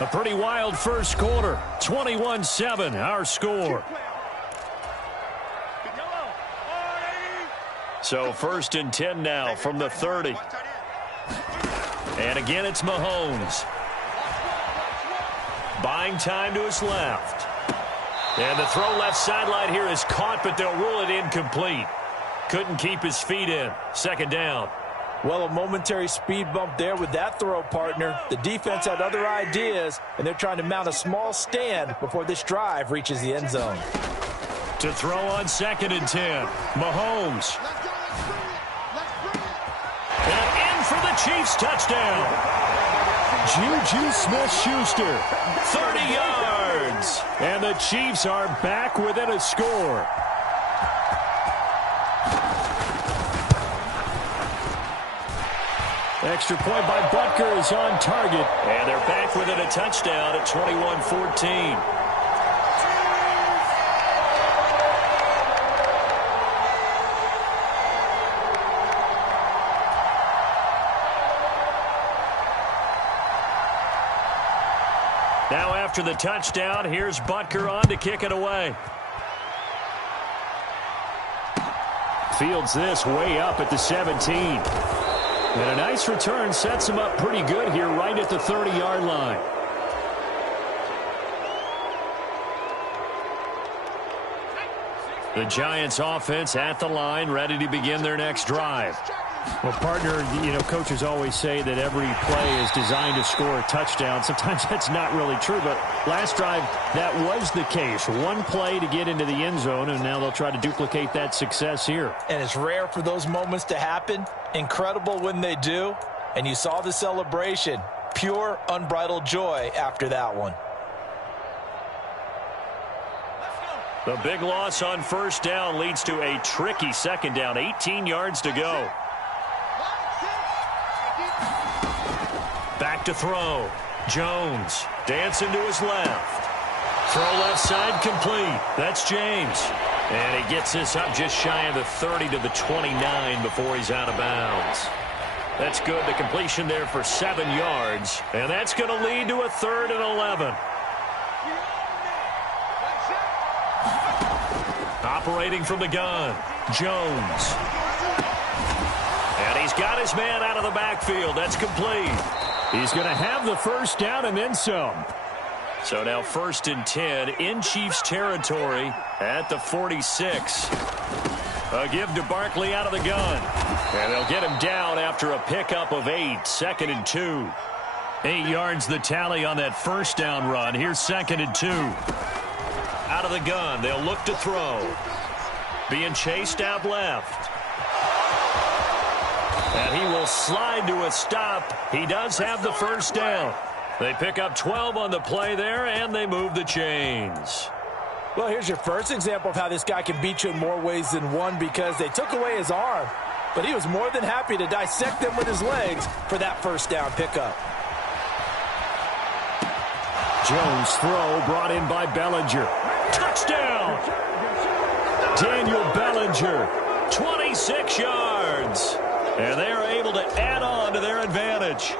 A pretty wild first quarter. 21-7, our score. So 1st and 10 now from the 30. And again, it's Mahomes. Buying time to his left. And the throw left sideline here is caught, but they'll rule it incomplete. Couldn't keep his feet in. 2nd down. Well, a momentary speed bump there with that throw, partner. The defense had other ideas, and they're trying to mount a small stand before this drive reaches the end zone. To throw on 2nd and 10. Mahomes. And in for the Chiefs touchdown. Juju Smith-Schuster. 30 yards. And the Chiefs are back within a score. Extra point by Butker is on target. And they're back within a touchdown at 21-14. Now after the touchdown, here's Butker on to kick it away. Fields this way up at the 17. And a nice return sets him up pretty good here right at the 30-yard line. The Giants offense at the line, ready to begin their next drive. Well, partner, coaches always say that every play is designed to score a touchdown. Sometimes that's not really true, but last drive, that was the case. One play to get into the end zone, and now they'll try to duplicate that success here. And it's rare for those moments to happen. Incredible when they do. And you saw the celebration. Pure, unbridled joy after that one. The big loss on 1st down leads to a tricky 2nd down. 18 yards to go. Back to throw. Jones dancing to his left. Throw left side complete. That's James. And he gets this up just shy of the 30 to the 29 before he's out of bounds. That's good. The completion there for 7 yards. And that's going to lead to a 3rd and 11. Operating from the gun, Jones. And he's got his man out of the backfield. That's complete. He's going to have the first down and then some. So now 1st and 10 in Chiefs territory at the 46. A give to Barkley out of the gun. And they'll get him down after a pickup of 8. 2nd and 2. 8 yards the tally on that first down run. Here's 2nd and 2. Out of the gun. They'll look to throw. Being chased out left. And he will slide to a stop. He does have the first down. They pick up 12 on the play there, and they move the chains. Well, here's your first example of how this guy can beat you in more ways than one, because they took away his arm. but he was more than happy to dissect them with his legs for that first down pickup. Jones' throw brought in by Bellinger. Touchdown! Daniel Bellinger, 26 yards. And they are able to add on to their advantage.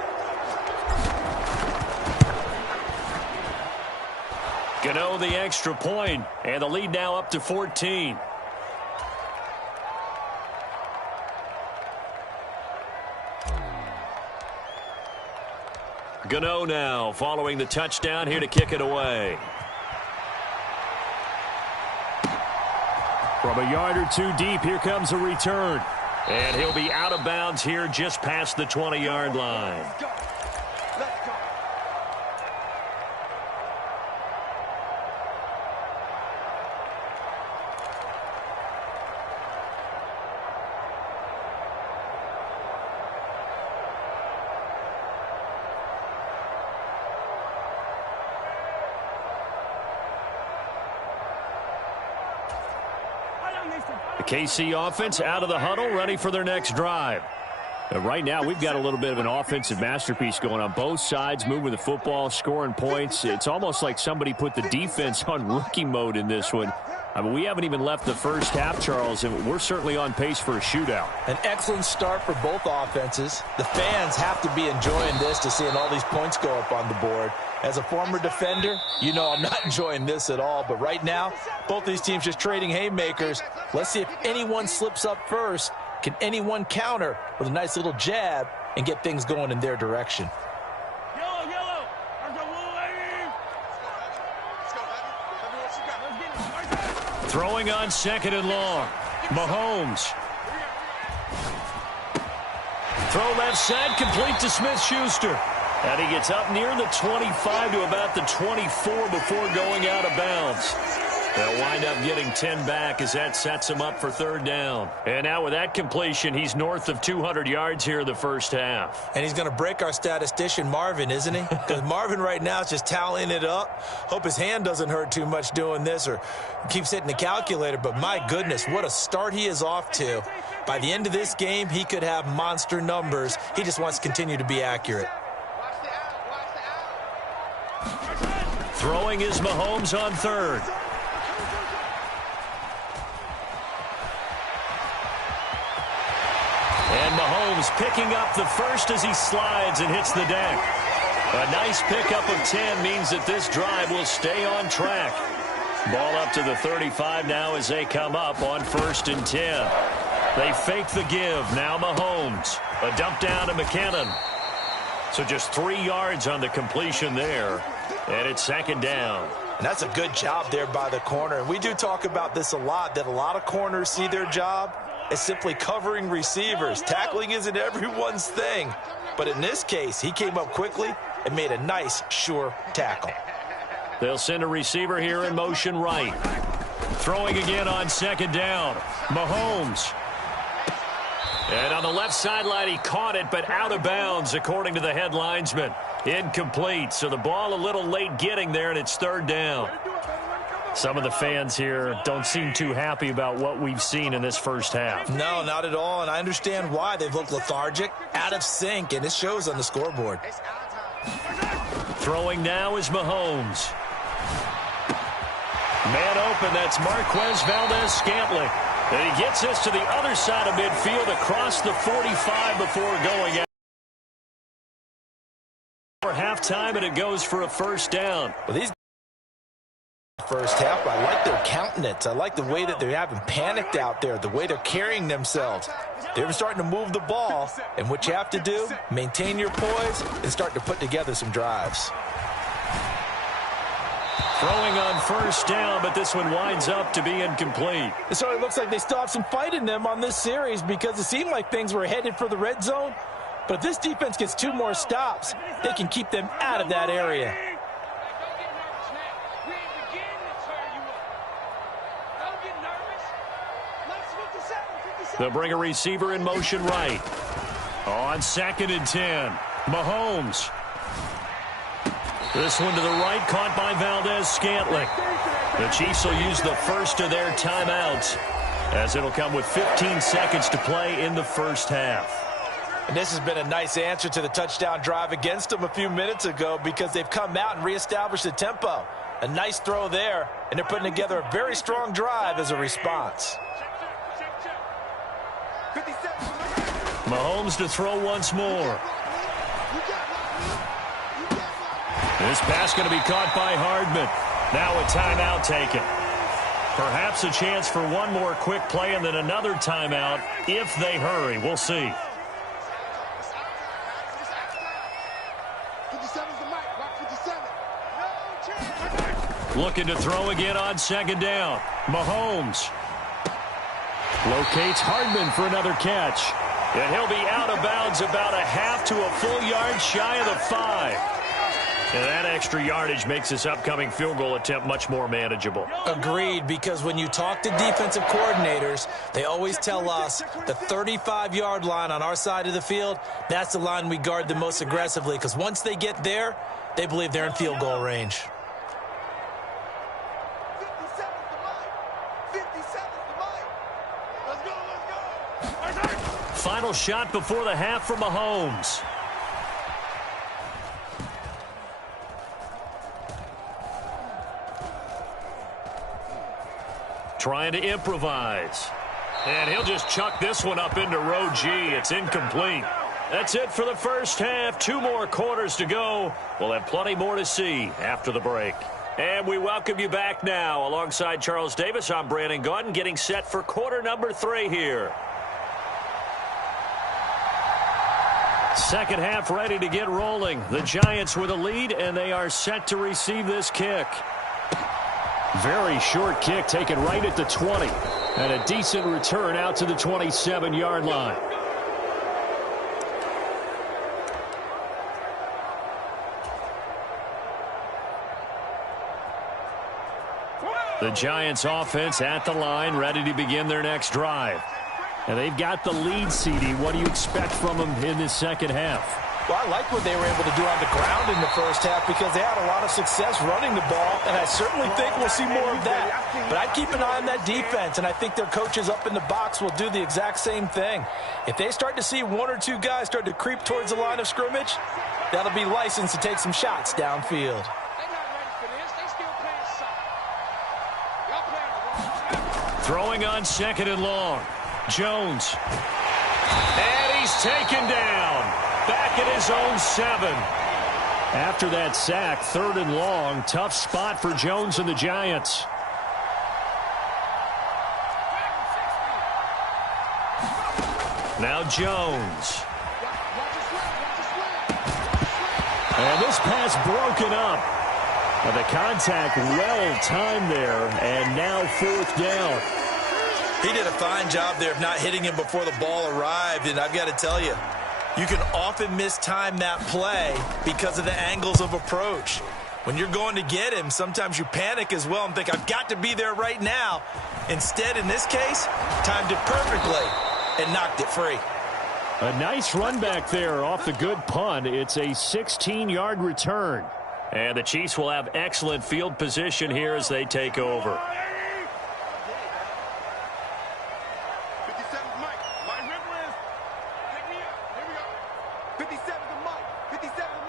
Gano the extra point, and the lead now up to 14. Gano now following the touchdown here to kick it away. From a yard or two deep, here comes a return. And he'll be out of bounds here just past the 20-yard line. Let's go. Let's go. The KC offense out of the huddle, ready for their next drive. Right now, we've got a little bit of an offensive masterpiece going on both sides, moving the football, scoring points. It's almost like somebody put the defense on rookie mode in this one. I mean, we haven't even left the first half, Charles, and we're certainly on pace for a shootout. An excellent start for both offenses. The fans have to be enjoying this to seeing all these points go up on the board. As a former defender, you know I'm not enjoying this at all. But right now, both these teams just trading haymakers. Let's see if anyone slips up first. Can anyone counter with a nice little jab and get things going in their direction? Yellow, yellow. Let's go, baby. Let's go, baby. Everyone, she got it. Throwing on second and long. Mahomes. Throw left side, complete to Smith-Schuster. And he gets up near the 25 to about the 24 before going out of bounds. They'll wind up getting 10 back as that sets him up for third down. And now with that completion, he's north of 200 yards here in the first half. And he's going to break our statistician Marvin, isn't he? Because Marvin right now is just tallying it up. Hope his hand doesn't hurt too much doing this or keeps hitting the calculator. But my goodness, what a start he is off to. By the end of this game, he could have monster numbers. He just wants to continue to be accurate. Throwing is Mahomes on third. And Mahomes picking up the first as he slides and hits the deck. A nice pickup of 10 means that this drive will stay on track. Ball up to the 35 now as they come up on 1st and 10. They fake the give. Now Mahomes. A dump down to McKinnon. So just 3 yards on the completion there. And it's second down. And that's a good job there by the corner. And we do talk about this a lot, that a lot of corners see their job as simply covering receivers. Tackling isn't everyone's thing. But in this case, he came up quickly and made a nice, sure tackle. They'll send a receiver here in motion right. Throwing again on second down. Mahomes. And on the left sideline, he caught it, but out of bounds, according to the head linesman. Incomplete, so the ball a little late getting there, and it's third down. Some of the fans here don't seem too happy about what we've seen in this first half. No, not at all, and I understand why. They've looked lethargic, out of sync, and it shows on the scoreboard. Throwing now is Mahomes. Man open, that's Marquez Valdez-Scantling. And he gets this to the other side of midfield across the 45 before going out. For halftime, and it goes for a first down. Well, these first half, I like their countenance. I like the way that they haven't panicked out there, the way they're carrying themselves. They're starting to move the ball, and what you have to do, maintain your poise and start to put together some drives. Throwing on first down, but this one winds up to be incomplete. So it looks like they still have some fight in them on this series because it seemed like things were headed for the red zone. But if this defense gets 2 more stops, they can keep them out of that area. They'll bring a receiver in motion right. On 2nd and 10, Mahomes. This one to the right, caught by Valdez-Scantling. The Chiefs will use the first of their timeouts. as it'll come with 15 seconds to play in the first half. And this has been a nice answer to the touchdown drive against them a few minutes ago because they've come out and reestablished the tempo. A nice throw there, and they're putting together a very strong drive as a response. Mahomes to throw once more. This pass going to be caught by Hardman. Now a timeout taken. Perhaps a chance for one more quick play and then another timeout if they hurry. We'll see. Looking to throw again on second down. Mahomes locates Hardman for another catch. And he'll be out of bounds about a half to a full yard shy of the 5. And that extra yardage makes this upcoming field goal attempt much more manageable. Agreed, because when you talk to defensive coordinators, they always tell us the 35-yard line on our side of the field, that's the line we guard the most aggressively, because once they get there, they believe they're in field goal range. Final shot before the half for Mahomes. Trying to improvise. And he'll just chuck this one up into row G. It's incomplete. That's it for the first half. 2 more quarters to go. We'll have plenty more to see after the break. And we welcome you back now. Alongside Charles Davis, I'm Brandon Gaudin, getting set for quarter number 3 here. Second half ready to get rolling. The Giants with a lead, and they are set to receive this kick. Very short kick taken right at the 20. And a decent return out to the 27-yard line. The Giants offense at the line, ready to begin their next drive. And they've got the lead, CD. What do you expect from them in this second half? Well, I like what they were able to do on the ground in the first half because they had a lot of success running the ball, and I certainly think we'll see more of that. But I'd keep an eye on that defense, and I think their coaches up in the box will do the exact same thing. If they start to see 1 or 2 guys start to creep towards the line of scrimmage, that'll be licensed to take some shots downfield. Throwing on second and long. Jones. And he's taken down. Back at his own 7. After that sack, 3rd and long. Tough spot for Jones and the Giants. Now Jones. And this pass broken up. And the contact well timed there. And now 4th down. He did a fine job there of not hitting him before the ball arrived, and I've got to tell you, you can often mistime that play because of the angles of approach. When you're going to get him, sometimes you panic as well and think, I've got to be there right now. Instead, in this case, timed it perfectly and knocked it free. A nice run back there off the good punt. It's a 16-yard return. And the Chiefs will have excellent field position here as they take over.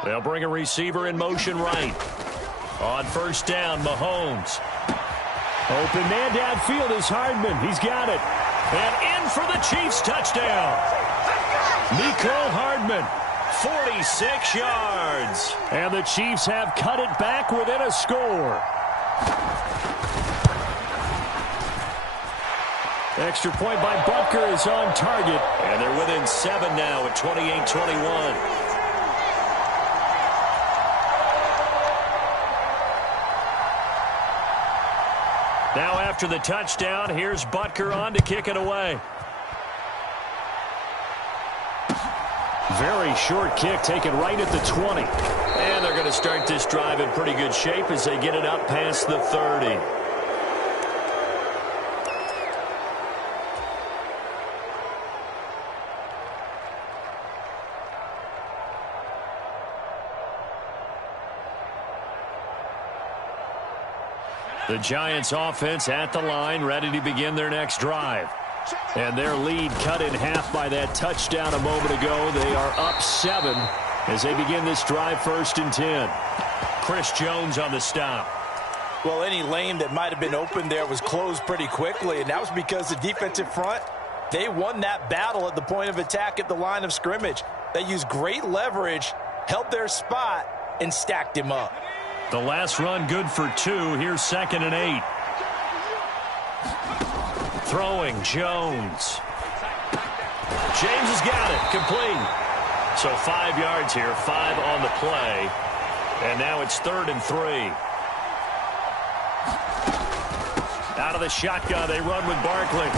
They'll bring a receiver in motion right. On first down, Mahomes. Open man downfield is Hardman. He's got it. And in for the Chiefs touchdown. Mecole Hardman, 46 yards. And the Chiefs have cut it back within a score. Extra point by Butker is on target. And they're within 7 now at 28-21. Now after the touchdown, here's Butker on to kick it away. Very short kick taken right at the 20. And they're going to start this drive in pretty good shape as they get it up past the 30. The Giants offense at the line, ready to begin their next drive. And their lead cut in half by that touchdown a moment ago. They are up 7 as they begin this drive, 1st and 10. Chris Jones on the stop. Well, any lane that might have been open there was closed pretty quickly, and that was because the defensive front, they won that battle at the point of attack at the line of scrimmage. They used great leverage, held their spot, and stacked him up. The last run good for 2. Here's 2nd and 8. Throwing, Jones. James has got it, complete. So 5 yards here, 5 on the play. And now it's 3rd and 3. Out of the shotgun, they run with Barkley.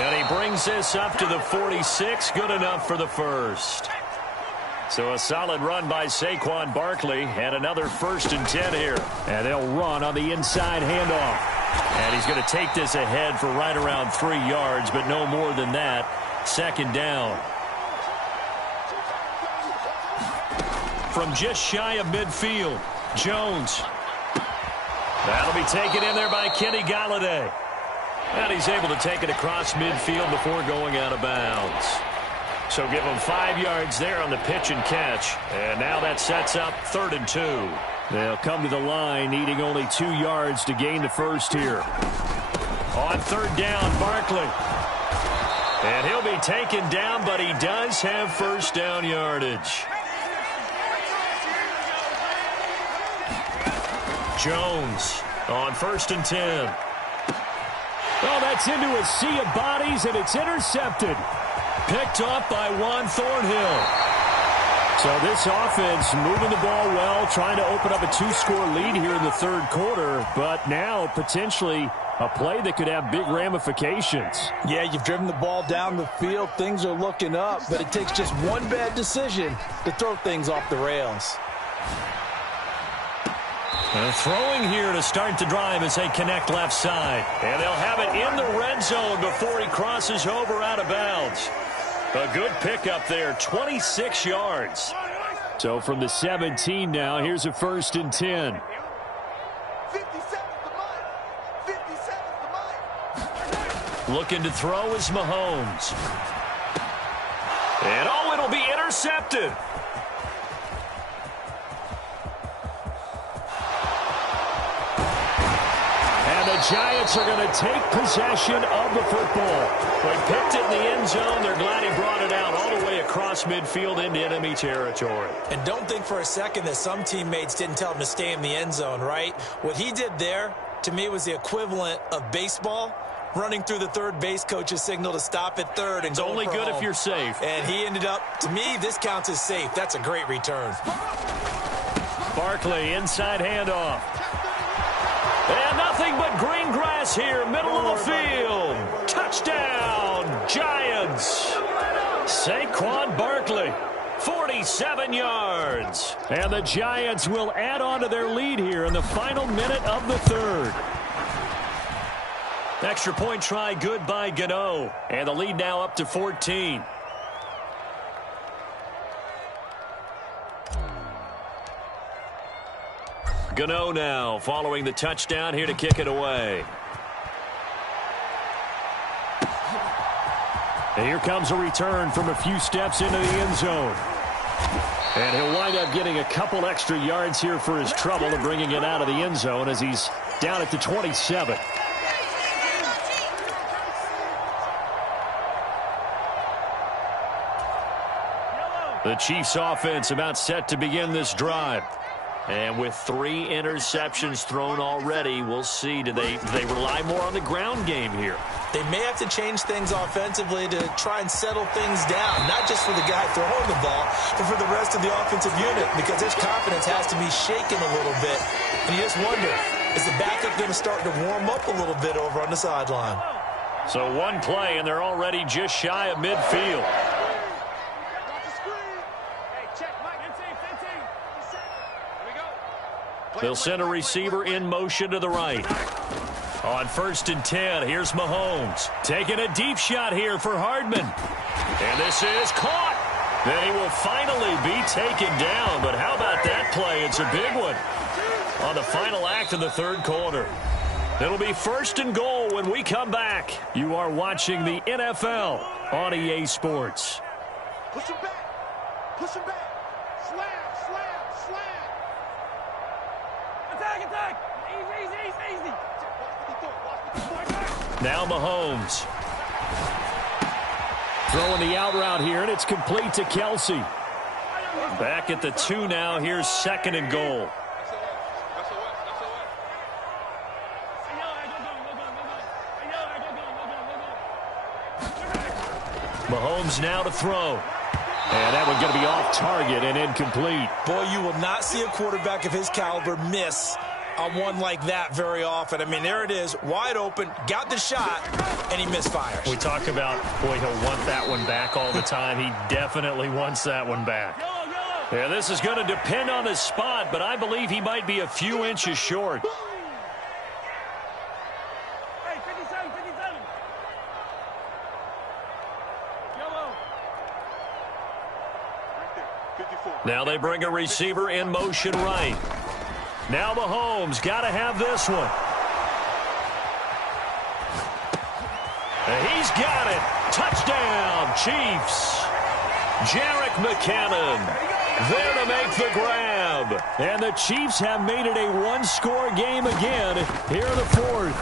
And he brings this up to the 46, good enough for the first. So a solid run by Saquon Barkley, and another 1st and 10 here. And they'll run on the inside handoff. And he's going to take this ahead for right around 3 yards, but no more than that. 2nd down. From just shy of midfield, Jones. That'll be taken in there by Kenny Golladay. And he's able to take it across midfield before going out of bounds. So give him 5 yards there on the pitch and catch. And now that sets up 3rd and 2. They'll come to the line, needing only 2 yards to gain the first here. On 3rd down, Barkley. And he'll be taken down, but he does have 1st down yardage. Jones on 1st and 10. Oh, that's into a sea of bodies, and it's intercepted. Picked up by Juan Thornhill. So this offense moving the ball well, trying to open up a 2-score lead here in the 3rd quarter, but now potentially a play that could have big ramifications. Yeah, you've driven the ball down the field. Things are looking up, but it takes just one bad decision to throw things off the rails. Throwing here to start the drive as they connect left side. And they'll have it in the red zone before he crosses over out of bounds. A good pickup there, 26 yards. So from the 17 now, here's a 1st and 10. 57's the mark. 57's the mark. Looking to throw is Mahomes. And oh, it'll be intercepted. Giants are going to take possession of the football. They picked it in the end zone. They're glad he brought it out all the way across midfield into enemy territory. And don't think for a second that some teammates didn't tell him to stay in the end zone, right? What he did there, to me, was the equivalent of baseball, running through the third base coach's signal to stop at third. And it's only good home. If you're safe. And he ended up, to me, this counts as safe. That's a great return. Barkley, inside handoff. And nothing but green grass here, middle of the field. Touchdown, Giants. Saquon Barkley, 47 yards. And the Giants will add on to their lead here in the final minute of the 3rd. Extra point try good by Gano. And the lead now up to 14. Gano now following the touchdown here to kick it away. And here comes a return from a few steps into the end zone. And he'll wind up getting a couple extra yards here for his trouble and bringing it out of the end zone as he's down at the 27. The Chiefs offense about set to begin this drive. And with 3 interceptions thrown already, we'll see. Do they rely more on the ground game here? They may have to change things offensively to try and settle things down, not just for the guy throwing the ball, but for the rest of the offensive unit, because his confidence has to be shaken a little bit. And you just wonder, is the backup going to start to warm up a little bit over on the sideline? So one play, and they're already just shy of midfield. They'll send a receiver in motion to the right. On 1st and 10, here's Mahomes. Taking a deep shot here for Hardman. And this is caught. Then he will finally be taken down. But how about that play? It's a big one. on the final act of the third quarter. It'll be 1st and goal when we come back. You are watching the NFL on EA Sports. Push him back. Push him back. Slam, slam, slam. Attack, attack. Easy, easy, easy. Now Mahomes. Throwing the out route here, and it's complete to Kelsey. Back at the 2 now. Here's 2nd and goal. Mahomes now to throw. And that one going to be off target and incomplete. Boy, you will not see a quarterback of his caliber miss on one like that very often. I mean, there it is, wide open, got the shot, and he misfires. We talk about, boy, he'll want that one back all the time. He definitely wants that one back. Yeah, this is going to depend on the spot, but I believe he might be a few inches short. Hey, 57, 57. Yellow. Right there, 54. Now they bring a receiver in motion right. Now Mahomes got to have this one. And he's got it. Touchdown, Chiefs. Jerick McKinnon there to make the grab. And the Chiefs have made it a one-score game again here in the 4th.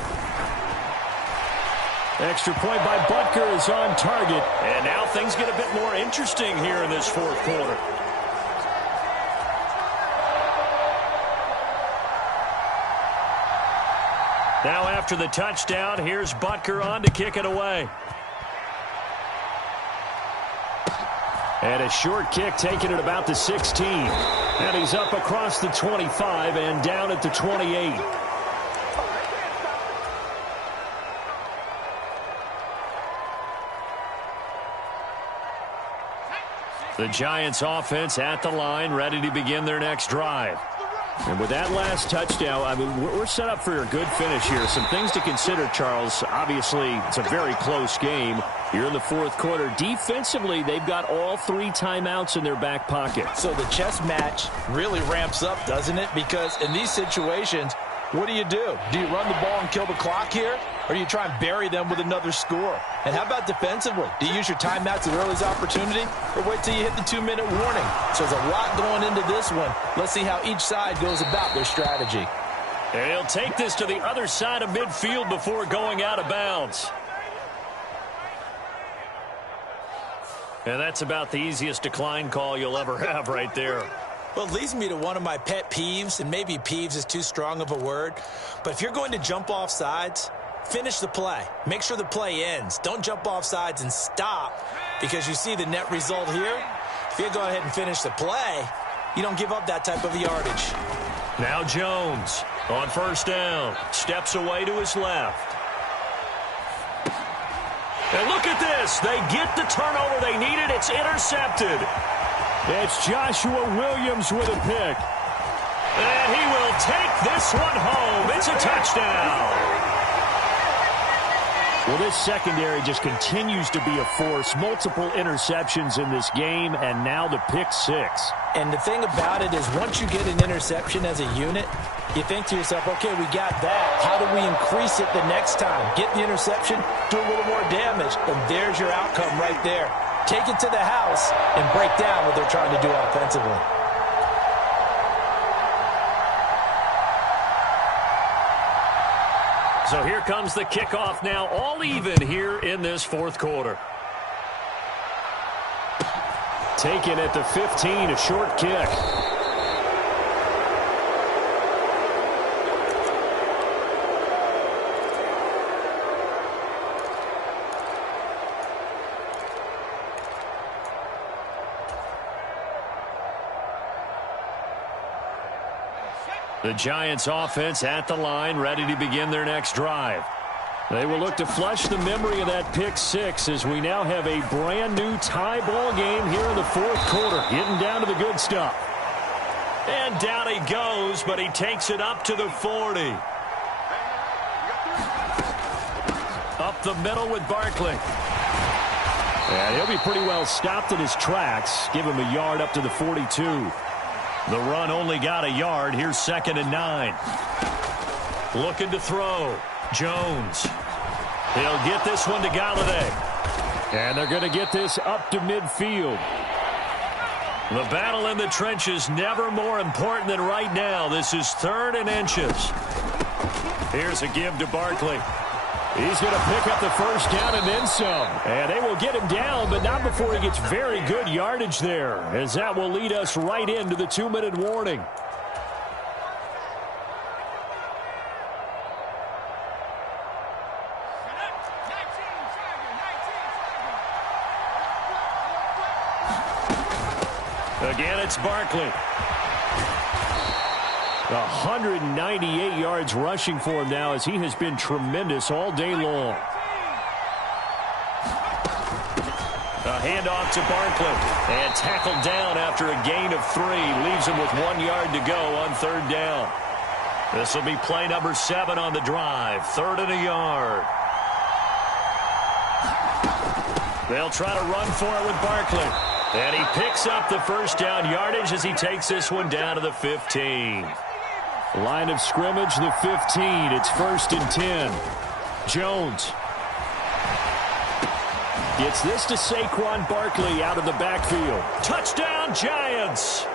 Extra point by Butker is on target. And now things get a bit more interesting here in this 4th quarter. Now after the touchdown, here's Butker on to kick it away. And a short kick taken at about the 16. And he's up across the 25 and down at the 28. The Giants offense at the line, ready to begin their next drive. And with that last touchdown, I mean, we're set up for a good finish here. Some things to consider, Charles. Obviously, it's a very close game. You're in the 4th quarter. Defensively, they've got all 3 timeouts in their back pocket. So the chess match really ramps up, doesn't it? Because in these situations, what do? Do you run the ball and kill the clock here? Or do you try and bury them with another score? And how about defensively? Do you use your timeouts at earliest opportunity? Or wait till you hit the 2-minute warning? So there's a lot going into this one. Let's see how each side goes about their strategy. And he'll take this to the other side of midfield before going out of bounds. And that's about the easiest decline call you'll ever have right there. Well, it leads me to one of my pet peeves, and maybe peeves is too strong of a word, but if you're going to jump off sides, finish the play. Make sure the play ends. Don't jump off sides and stop, because you see the net result here. If you go ahead and finish the play, you don't give up that type of yardage. Now Jones on 1st down. Steps away to his left. And look at this. They get the turnover they needed. It's intercepted. It's Joshua Williams with a pick. And he will take this one home. It's a touchdown. Well, this secondary just continues to be a force. Multiple interceptions in this game, and now the pick 6. And the thing about it is once you get an interception as a unit, you think to yourself, okay, we got that. How do we increase it the next time? Get the interception, do a little more damage, and there's your outcome right there. Take it to the house and break down what they're trying to do offensively. So here comes the kickoff now, all even here in this 4th quarter. Taken at the 15, a short kick. The Giants offense at the line, ready to begin their next drive. They will look to flush the memory of that pick 6 as we now have a brand new tie ball game here in the 4th quarter. Getting down to the good stuff. And down he goes, but he takes it up to the 40. Up the middle with Barkley. And he'll be pretty well stopped in his tracks. Give him a yard up to the 42. The run only got a yard. Here's 2nd and 9. Looking to throw. Jones. He'll get this one to Galladay. And they're going to get this up to midfield. The battle in the trenches never more important than right now. This is 3rd and inches. Here's a give to Barkley. He's going to pick up the first down and then some. And they will get him down, but not before he gets very good yardage there, as that will lead us right into the 2-minute warning. Again, it's Barkley. 198 yards rushing for him now, as he has been tremendous all day long. A handoff to Barkley. And tackled down after a gain of 3. Leaves him with 1 yard to go on 3rd down. This will be play number 7 on the drive. 3rd and a yard. They'll try to run for it with Barkley. And he picks up the first down yardage as he takes this one down to the 15. Line of scrimmage, the 15. It's 1st and 10. Jones gets this to Saquon Barkley out of the backfield. Touchdown, Giants!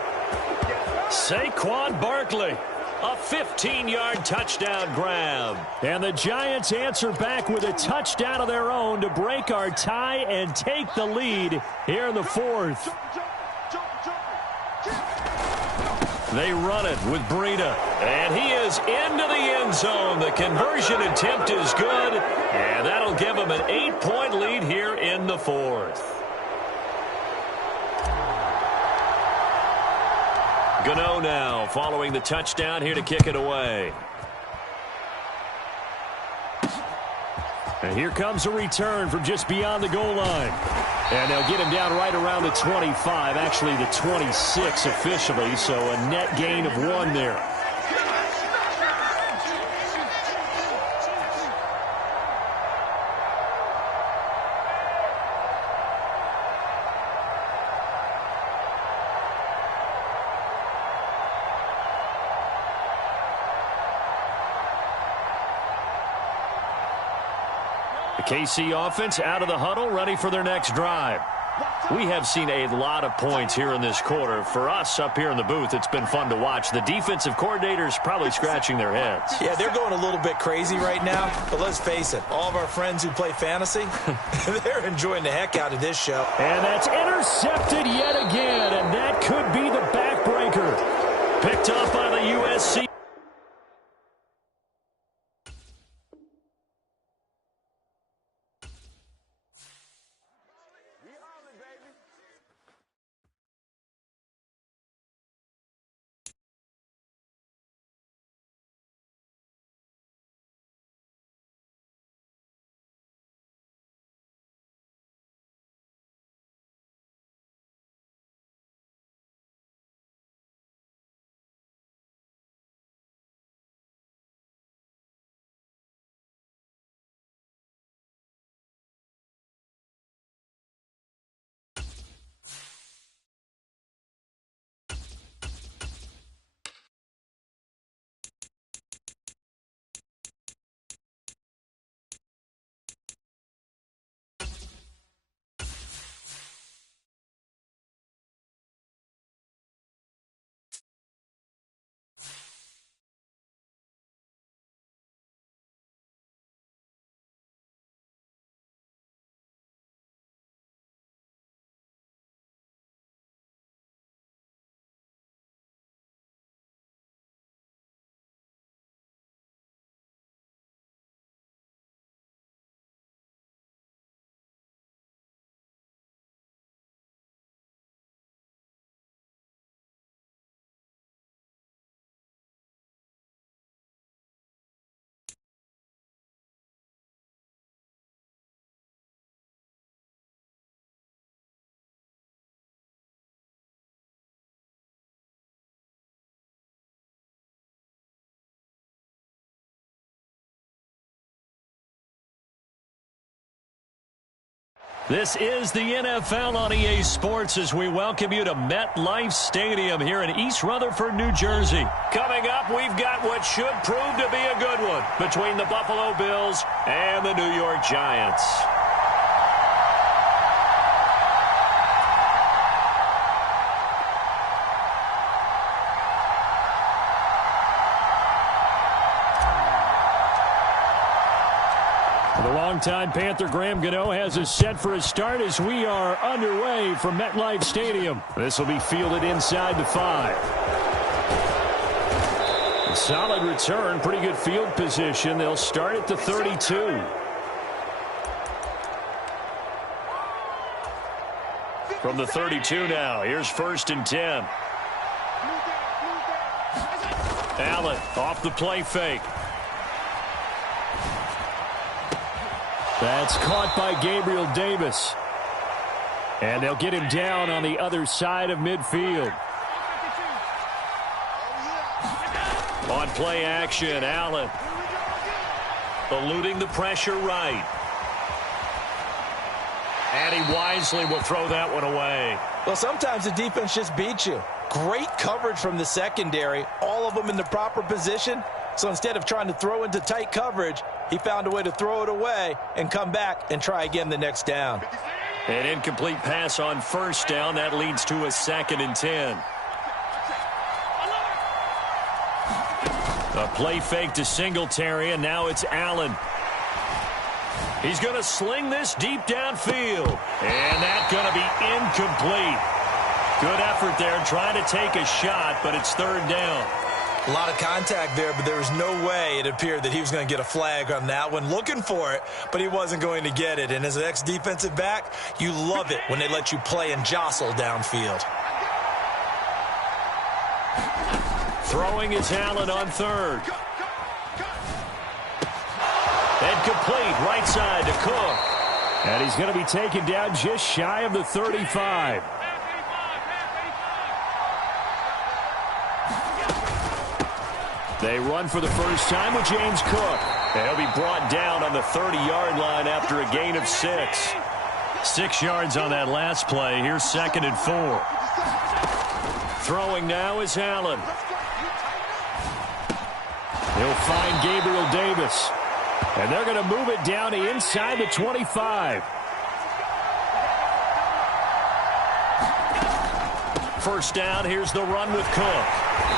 Saquon Barkley, a 15-yard touchdown grab. And the Giants answer back with a touchdown of their own to break our tie and take the lead here in the 4th. They run it with Breida, and he is into the end zone. The conversion attempt is good, and that'll give him an 8-point lead here in the 4th. Gano now following the touchdown here to kick it away. And here comes a return from just beyond the goal line. And they'll get him down right around the 25, actually the 26 officially, so a net gain of 1 there. KC offense out of the huddle, ready for their next drive. We have seen a lot of points here in this quarter. For us up here in the booth, it's been fun to watch. The defensive coordinators probably scratching their heads. Yeah, they're going a little bit crazy right now, but let's face it, all of our friends who play fantasy, they're enjoying the heck out of this show. And that's intercepted yet again, and that could be the backbreaker. Picked up by the USC. This is the NFL on EA Sports as we welcome you to MetLife Stadium here in East Rutherford, New Jersey. Coming up, we've got what should prove to be a good one between the Buffalo Bills and the New York Giants. The longtime Panther Graham Gano has us set for a start as we are underway from MetLife Stadium. This will be fielded inside the 5. A solid return, pretty good field position. They'll start at the 32. From the 32 now, here's 1st and 10. Allen off the play fake. That's caught by Gabriel Davis. And they'll get him down on the other side of midfield. On play action, Allen. Eluding the pressure right. And he wisely will throw that one away. Well, sometimes the defense just beats you. Great coverage from the secondary. All of them in the proper position. So instead of trying to throw into tight coverage, he found a way to throw it away and come back and try again the next down. An incomplete pass on 1st down. That leads to a 2nd and 10. A play fake to Singletary, and now it's Allen. He's going to sling this deep downfield. And that's going to be incomplete. Good effort there trying to take a shot, but it's 3rd down. A lot of contact there, but there was no way it appeared that he was going to get a flag on that one. Looking for it, but he wasn't going to get it. And as an ex-defensive back, you love it when they let you play and jostle downfield. Throwing is Allen on 3rd. And complete right side to Cook. And he's going to be taken down just shy of the 35. They run for the first time with James Cook. And he'll be brought down on the 30-yard line after a gain of 6. 6 yards on that last play. Here's 2nd and 4. Throwing now is Allen. He'll find Gabriel Davis. And they're going to move it down to inside the 25. First down, here's the run with Cook.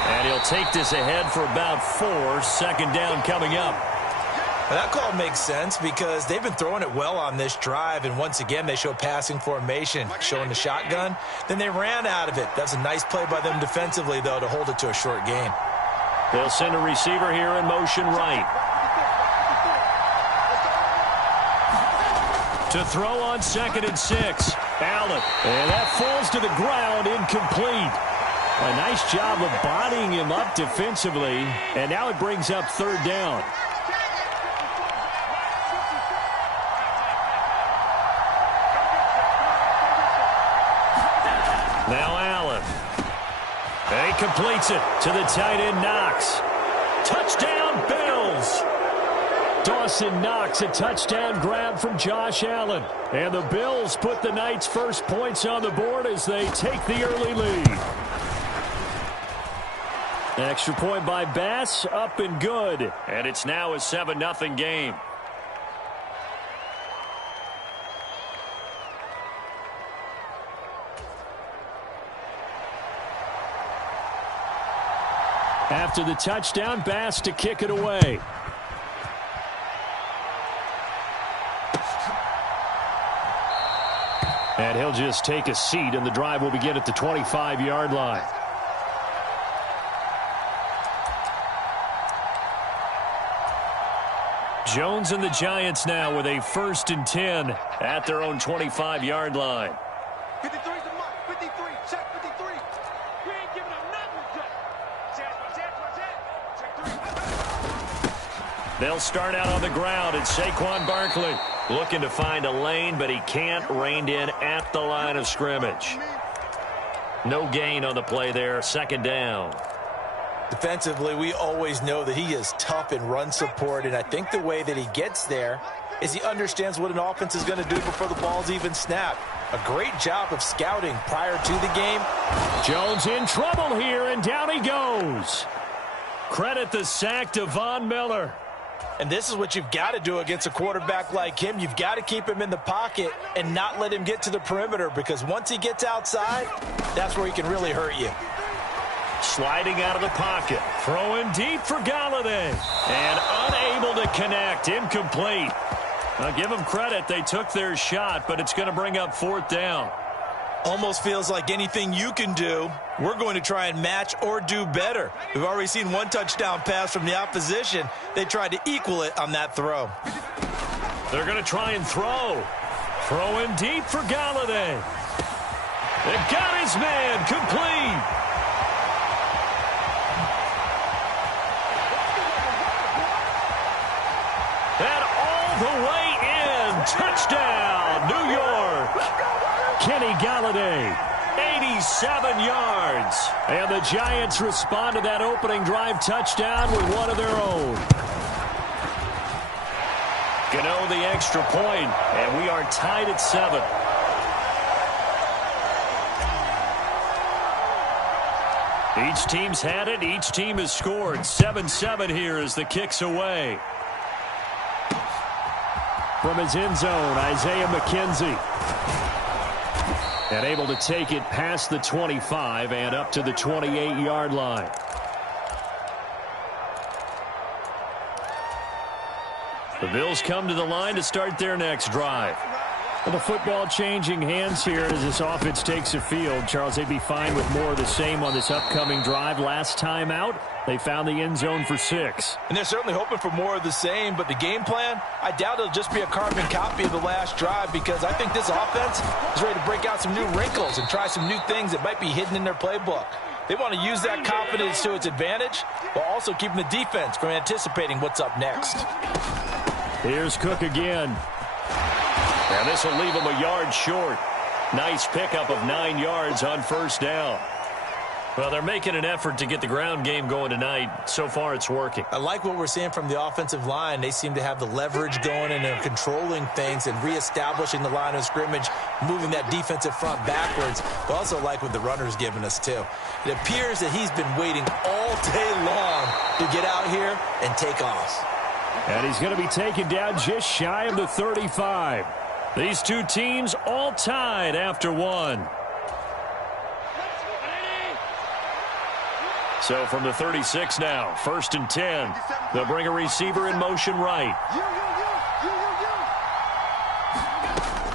And he'll take this ahead for about 4. 2nd down coming up. Well, that call makes sense because they've been throwing it well on this drive, and once again they show passing formation, showing the shotgun. Then they ran out of it. That's a nice play by them defensively, though, to hold it to a short gain. They'll send a receiver here in motion right. To throw on 2nd and 6. Allen. And that falls to the ground, incomplete. A nice job of bodying him up defensively. And now it brings up 3rd down. Now Allen. And he completes it to the tight end Knox. Touchdown Bills. Dawson Knox, a touchdown grab from Josh Allen. And the Bills put the Knights' first points on the board as they take the early lead. Extra point by Bass, up and good. And it's now a 7-0 game. After the touchdown, Bass to kick it away. And he'll just take a seat, and the drive will begin at the 25-yard line. Jones and the Giants now with a 1st and 10 at their own 25-yard line. 53's the mark. 53. Check 53. We ain't giving them nothing. Check 3. They'll start out on the ground, and Saquon Barkley looking to find a lane, but he can't, reined in at the line of scrimmage. No gain on the play there. 2nd down. Defensively, we always know that he is tough in run support, and I think the way that he gets there is he understands what an offense is going to do before the ball's even snapped. A great job of scouting prior to the game. Jones in trouble here, and down he goes. Credit the sack to Von Miller. And this is what you've got to do against a quarterback like him. You've got to keep him in the pocket and not let him get to the perimeter, because once he gets outside, that's where he can really hurt you. Sliding out of the pocket. Throwing deep for Galladay. And unable to connect. Incomplete. I'll give them credit. They took their shot, but it's going to bring up 4th down. Almost feels like anything you can do, we're going to try and match or do better. We've already seen one touchdown pass from the opposition. They tried to equal it on that throw. They're going to try and throw. Throwing deep for Galladay. They got his man. Complete. And all the way in. Touchdown, New York. Kenny Galladay. 87 yards. And the Giants respond to that opening drive touchdown with one of their own. Gano the extra point, and we are tied at 7. Each team's had it. Each team has scored. 7-7 here as the kick's away. From his end zone, Isaiah McKenzie. And able to take it past the 25 and up to the 28-yard line. The Bills come to the line to start their next drive. Well, the football changing hands here as this offense takes the field. Charles, they'd be fine with more of the same on this upcoming drive. Last time out, they found the end zone for 6. And they're certainly hoping for more of the same, but the game plan, I doubt it'll just be a carbon copy of the last drive, because I think this offense is ready to break out some new wrinkles and try some new things that might be hidden in their playbook. They want to use that confidence to its advantage while also keeping the defense from anticipating what's up next. Here's Cook again. And this will leave him a yard short. Nice pickup of 9 yards on 1st down. Well, they're making an effort to get the ground game going tonight. So far, it's working. I like what we're seeing from the offensive line. They seem to have the leverage going, and they're controlling things and reestablishing the line of scrimmage, moving that defensive front backwards. But also like what the runner's giving us, too. It appears that he's been waiting all day long to get out here and take off. And he's going to be taken down just shy of the 35. These two teams all tied after 1. So from the 36 now, 1st and 10. They'll bring a receiver in motion right.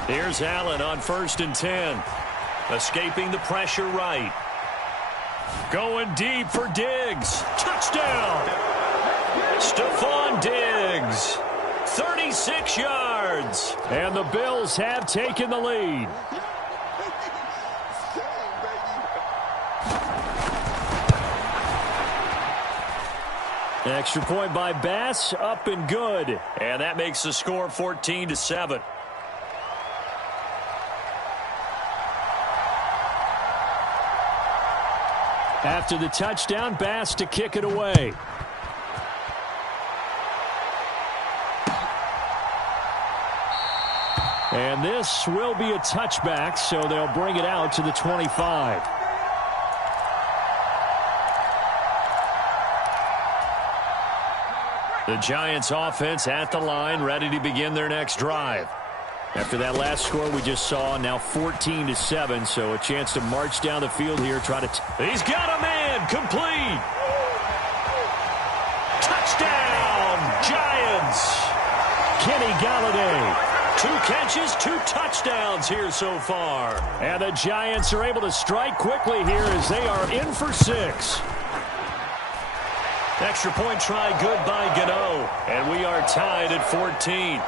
Here's Allen on 1st and 10. Escaping the pressure right. Going deep for Diggs. Touchdown! Stephon Diggs. 36 yards. And the Bills have taken the lead. Extra point by Bass, up and good. And that makes the score 14-7. After the touchdown, Bass to kick it away. And this will be a touchback, so they'll bring it out to the 25. The Giants offense at the line, ready to begin their next drive. After that last score we just saw, now 14-7, so a chance to march down the field here, try to... He's got a man, complete. Touchdown, Giants. Kenny Galladay. 2 catches, 2 touchdowns here so far. And the Giants are able to strike quickly here as they are in for 6. Extra point try good by Gano. And we are tied at 14.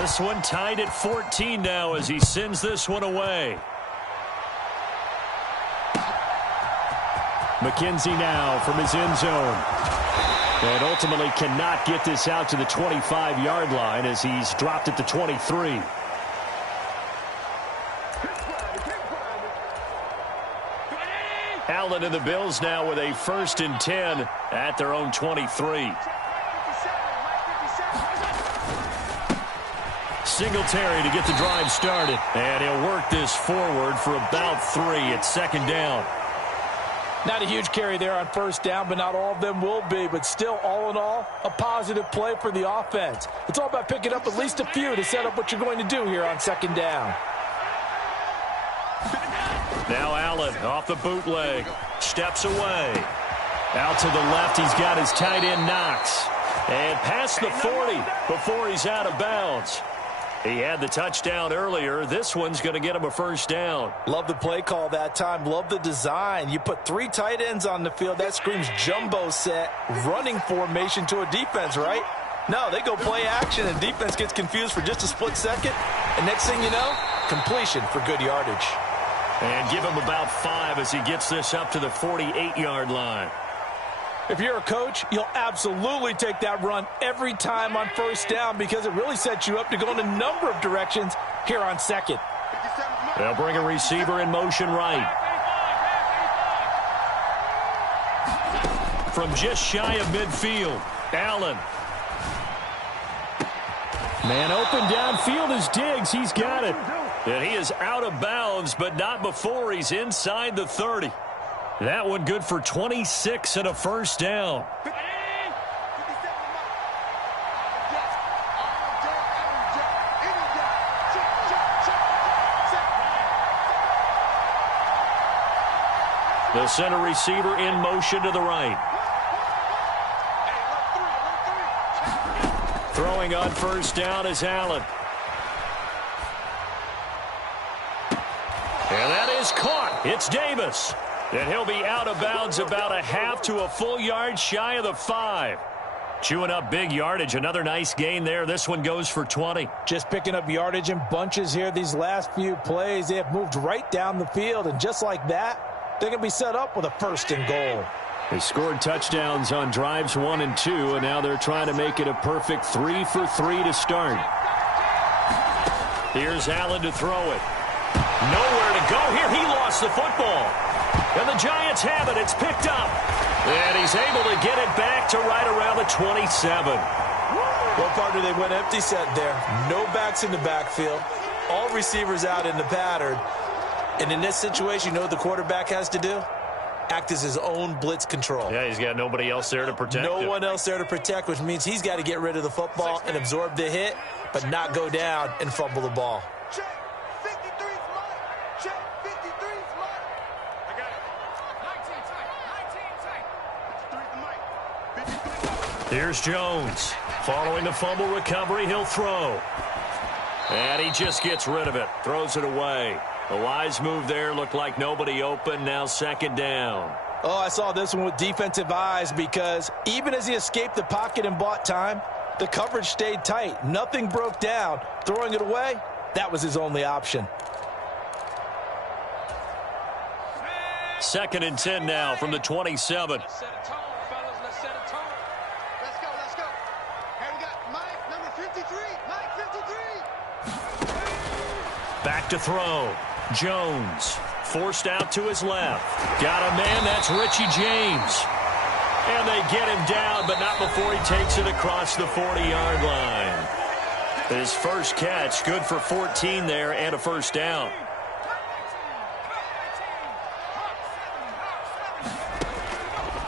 This one tied at 14 now as he sends this one away. McKenzie now from his end zone. And ultimately cannot get this out to the 25-yard line as he's dropped at the 23. Allen and the Bills now with a 1st and 10 at their own 23. Singletary to get the drive started. And he'll work this forward for about 3 at second down. Not a huge carry there on first down, but not all of them will be. But still, all in all, a positive play for the offense. It's all about picking up at least a few to set up what you're going to do here on second down. Now Allen off the bootleg. Steps away. Out to the left, he's got his tight end Knox. And past the 40 before he's out of bounds. He had the touchdown earlier. This one's going to get him a first down. Love the play call that time. Love the design. You put 3 tight ends on the field. That screams jumbo set, running formation to a defense, right? No, they go play action, and defense gets confused for just a split second. And next thing you know, completion for good yardage. And give him about 5 as he gets this up to the 48-yard line. If you're a coach, you'll absolutely take that run every time on first down because it really sets you up to go in a number of directions here on second. They'll bring a receiver in motion right. From just shy of midfield, Allen. Man open downfield is Diggs. He's got it. And he is out of bounds, but not before he's inside the 30. That one good for 26 and a first down. The center receiver in motion to the right. Throwing on first down is Allen. And that is caught. It's Davis. And he'll be out of bounds about a half to a full yard shy of the 5. Chewing up big yardage. Another nice gain there. This one goes for 20. Just picking up yardage in bunches here these last few plays. They have moved right down the field. And just like that, they're going to be set up with a first and goal. They scored touchdowns on drives 1 and 2. And now they're trying to make it a perfect 3 for 3 to start. Here's Allen to throw it. Nowhere to go here. He lost the football. And the Giants have it. It's picked up. And he's able to get it back to right around the 27. Well, partner, they went empty set there. No backs in the backfield. All receivers out in the pattern. And in this situation, you know what the quarterback has to do? Act as his own blitz control. Yeah, he's got nobody else there to protect him. No one else there to protect, which means he's got to get rid of the football and absorb the hit, but not go down and fumble the ball. Here's Jones. Following the fumble recovery, he'll throw. And he just gets rid of it. Throws it away. A wise move there. Looked like nobody open. Now second down. Oh, I saw this one with defensive eyes because even as he escaped the pocket and bought time, the coverage stayed tight. Nothing broke down. Throwing it away, that was his only option. 2nd and 10 now from the 27. Back to throw. Jones forced out to his left. Got a man. That's Richie James. And they get him down, but not before he takes it across the 40-yard line. His first catch, good for 14 there and a first down.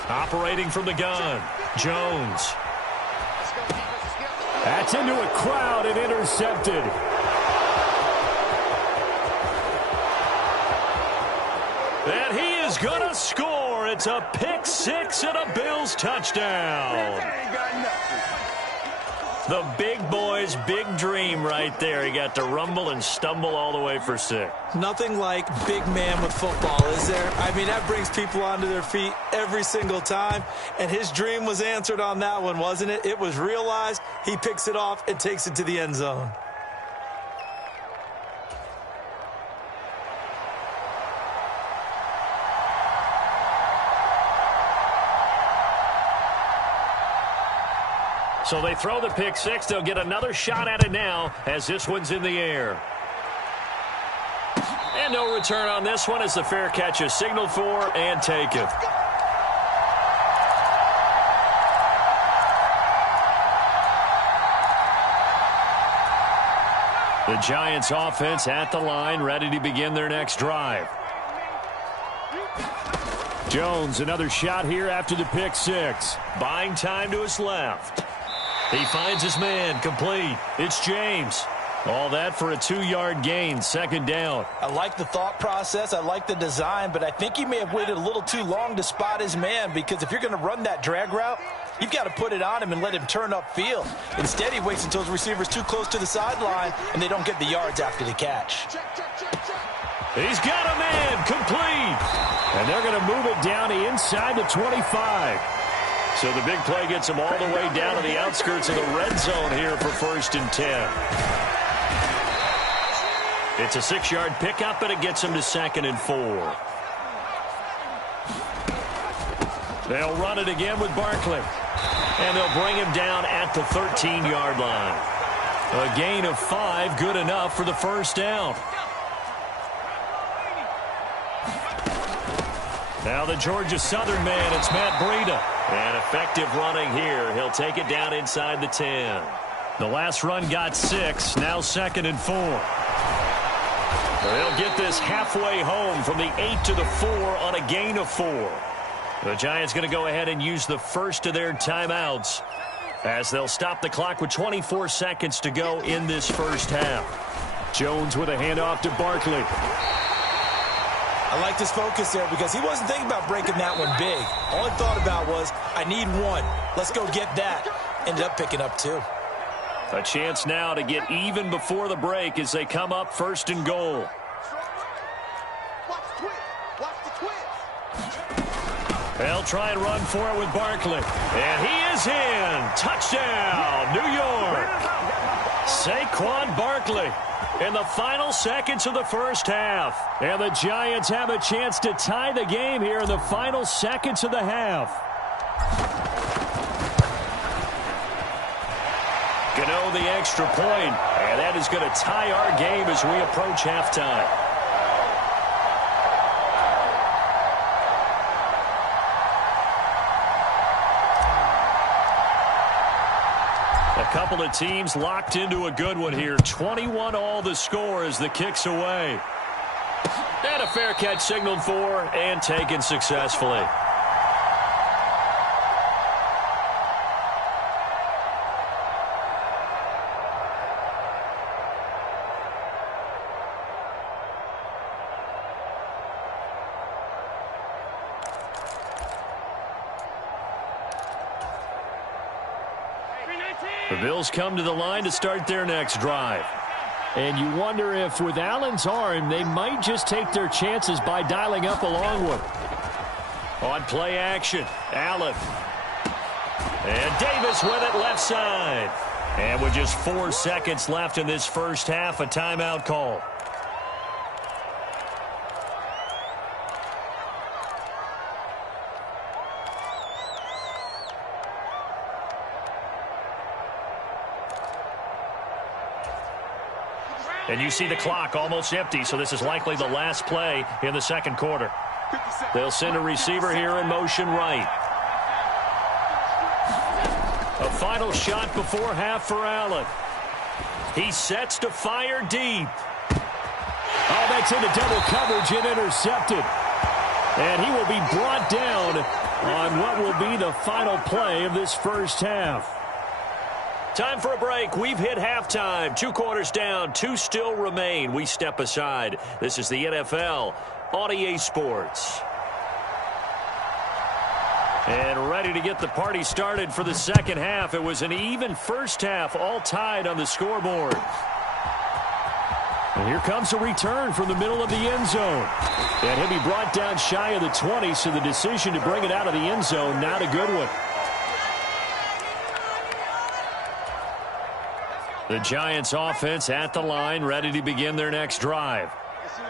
Operating from the gun, Jones. That's into a crowd and intercepted. And he is going to score. It's a pick six and a Bills touchdown. The big boy's big dream right there. He got to rumble and stumble all the way for 6. Nothing like big man with football, is there? I mean, that brings people onto their feet every single time. And his dream was answered on that one, wasn't it? It was realized. He picks it off and takes it to the end zone. So they throw the pick six. They'll get another shot at it now as this one's in the air. And no return on this one as the fair catch is signaled for and taken. The Giants offense at the line, ready to begin their next drive. Jones, another shot here after the pick six. Buying time to his left. He finds his man, complete. It's James. All that for a 2-yard gain, second down. I like the thought process. I like the design, but I think he may have waited a little too long to spot his man, because if you're going to run that drag route, you've got to put it on him and let him turn upfield. Instead, he waits until his receiver's too close to the sideline, and they don't get the yards after the catch. He's got a man, complete. And they're going to move it down to inside the 25. So the big play gets him all the way down to the outskirts of the red zone here for 1st and 10. It's a 6-yard pickup, and it gets him to 2nd and 4. They'll run it again with Barkley. And they'll bring him down at the 13-yard line. A gain of 5, good enough for the first down. Now the Georgia Southern man, it's Matt Breida. And effective running here. He'll take it down inside the 10. The last run got 6, now 2nd and 4. They'll get this halfway home from the 8 to the 4 on a gain of 4. The Giants going to go ahead and use the first of their timeouts as they'll stop the clock with 24 seconds to go in this first half. Jones with a handoff to Barkley. I like this focus there because he wasn't thinking about breaking that one big. All he thought about was, I need one. Let's go get that. Ended up picking up 2. A chance now to get even before the break as they come up 1st and goal. They'll try and run for it with Barkley. And he is in. Touchdown, New York. Saquon Barkley in the final seconds of the first half. And the Giants have a chance to tie the game here in the final seconds of the half. Gano the extra point, and that is going to tie our game as we approach halftime. A couple of teams locked into a good one here. 21 all the score as the kick's away. And a fair catch signaled for and taken successfully. The Bills come to the line to start their next drive. And you wonder if with Allen's arm, they might just take their chances by dialing up a long one. On play action, Allen. And Davis with it left side. And with just 4 seconds left in this first half, a timeout call. And you see the clock almost empty, so this is likely the last play in the second quarter. They'll send a receiver here in motion right. A final shot before half for Allen. He sets to fire deep. Oh, that's into double coverage and intercepted. And he will be brought down on what will be the final play of this first half. Time for a break. We've hit halftime. 2 quarters down. 2 still remain. We step aside. This is the NFL on EA Sports. And ready to get the party started for the second half. It was an even first half, all tied on the scoreboard. And here comes a return from the middle of the end zone. And he'll be brought down shy of the 20, so the decision to bring it out of the end zone, not a good one. The Giants offense at the line, ready to begin their next drive.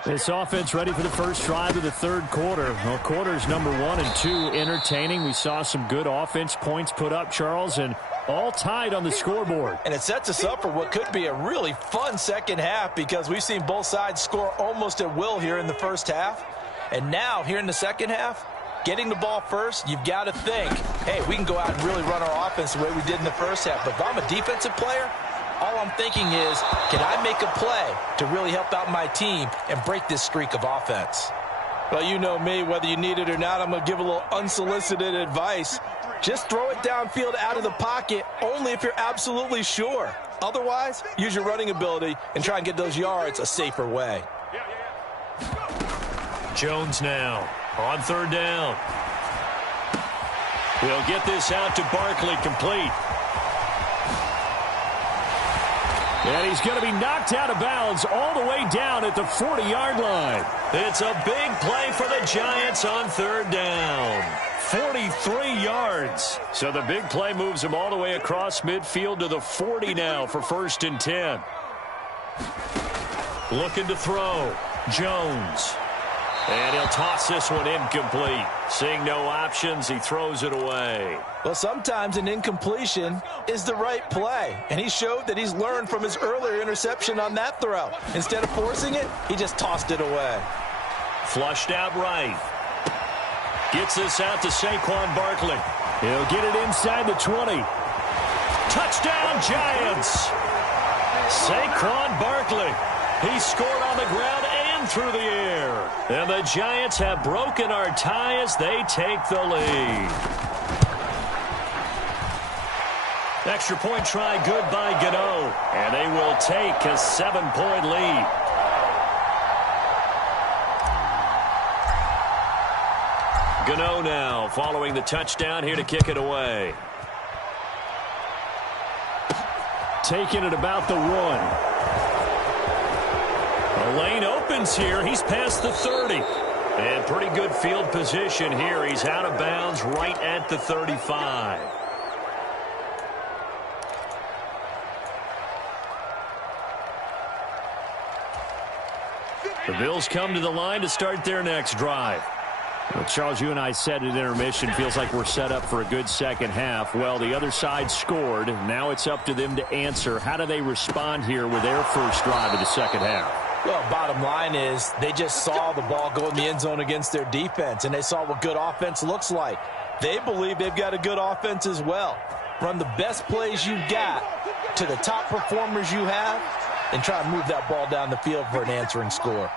This offense ready for the first drive of the third quarter. Well, quarters number 1 and 2 entertaining. We saw some good offense points put up, Charles, and all tied on the scoreboard. And it sets us up for what could be a really fun second half because we've seen both sides score almost at will here in the first half. And now, here in the second half, getting the ball first, you've got to think, hey, we can go out and really run our offense the way we did in the first half. But if I'm a defensive player, all I'm thinking is, can I make a play to really help out my team and break this streak of offense? Well, you know me, whether you need it or not, I'm going to give a little unsolicited advice. Just throw it downfield out of the pocket, only if you're absolutely sure. Otherwise, use your running ability and try and get those yards a safer way. Jones now on 3rd down. He'll get this out to Barkley, complete. And he's going to be knocked out of bounds all the way down at the 40-yard line. It's a big play for the Giants on 3rd down. 43 yards. So the big play moves him all the way across midfield to the 40 now for 1st and 10. Looking to throw. Jones. And he'll toss this one incomplete. Seeing no options, he throws it away. Well, sometimes an incompletion is the right play. And he showed that he's learned from his earlier interception on that throw. Instead of forcing it, he just tossed it away. Flushed out right. Gets this out to Saquon Barkley. He'll get it inside the 20. Touchdown, Giants! Saquon Barkley. He scored on the ground and through the air. And the Giants have broken our tie as they take the lead. Extra point try good by Gano. And they will take a 7-point lead. Gano now following the touchdown here to kick it away. Taking it about the 1. The lane opens here. He's past the 30. And pretty good field position here. He's out of bounds right at the 35. The Bills come to the line to start their next drive. Well, Charles, you and I said at intermission, feels like we're set up for a good second half. Well, the other side scored. Now it's up to them to answer. How do they respond here with their first drive of the second half? Well, bottom line is they just saw the ball go in the end zone against their defense, and they saw what good offense looks like. They believe they've got a good offense as well. Run the best plays you've got to the top performers you have, and try and move that ball down the field for an answering score.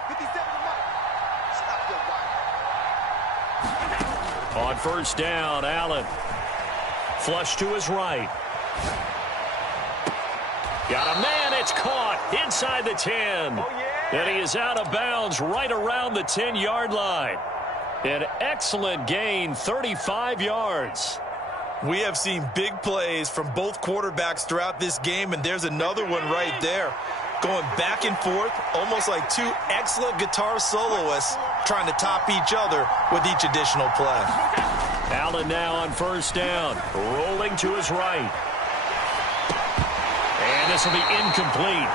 On 1st down, Allen. Flush to his right. Got a man, it's caught inside the 10. And he is out of bounds right around the 10-yard line. An excellent gain, 35 yards. We have seen big plays from both quarterbacks throughout this game, and there's another one right there. Going back and forth, almost like two excellent guitar soloists trying to top each other with each additional play. Allen now on 1st down, rolling to his right. And this will be incomplete.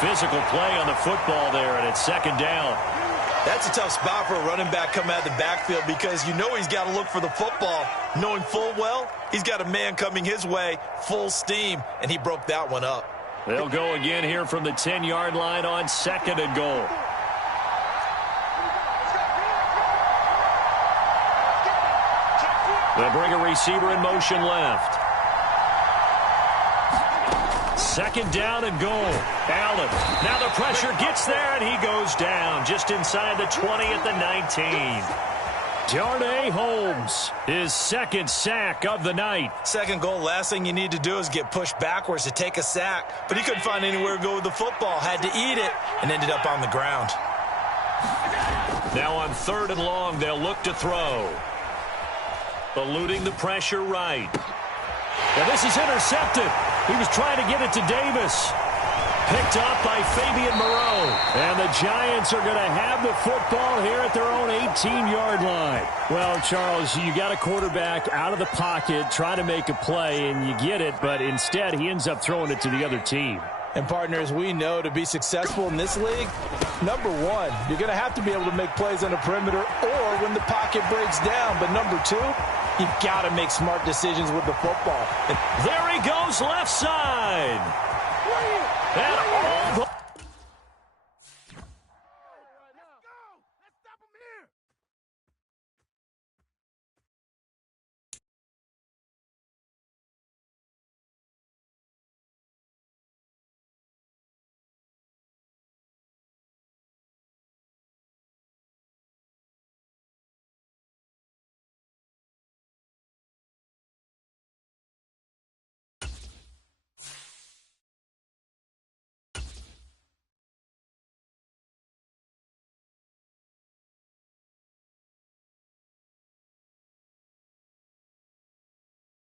Physical play on the football there, and it's 2nd down. That's a tough spot for a running back coming out of the backfield because you know he's got to look for the football, knowing full well he's got a man coming his way, full steam, and he broke that one up. They'll go again here from the 10-yard line on 2nd and goal. They'll bring a receiver in motion left. 2nd down and goal. Allen. Now the pressure gets there, and he goes down just inside the 20 at the 19. Darnay Holmes, his 2nd sack of the night. 2nd goal, last thing you need to do is get pushed backwards to take a sack. But he couldn't find anywhere to go with the football. Had to eat it and ended up on the ground. Now on 3rd and long, they'll look to throw. Eluding the pressure right. And this is intercepted. He was trying to get it to Davis. Picked off by Fabian Moreau. And the Giants are going to have the football here at their own 18-yard line. Well, Charles, you got a quarterback out of the pocket trying to make a play, and you get it, but instead he ends up throwing it to the other team. And, partners, we know to be successful in this league, number one, you're going to have to be able to make plays on the perimeter or when the pocket breaks down. But number two, you've got to make smart decisions with the football. There he goes left side. And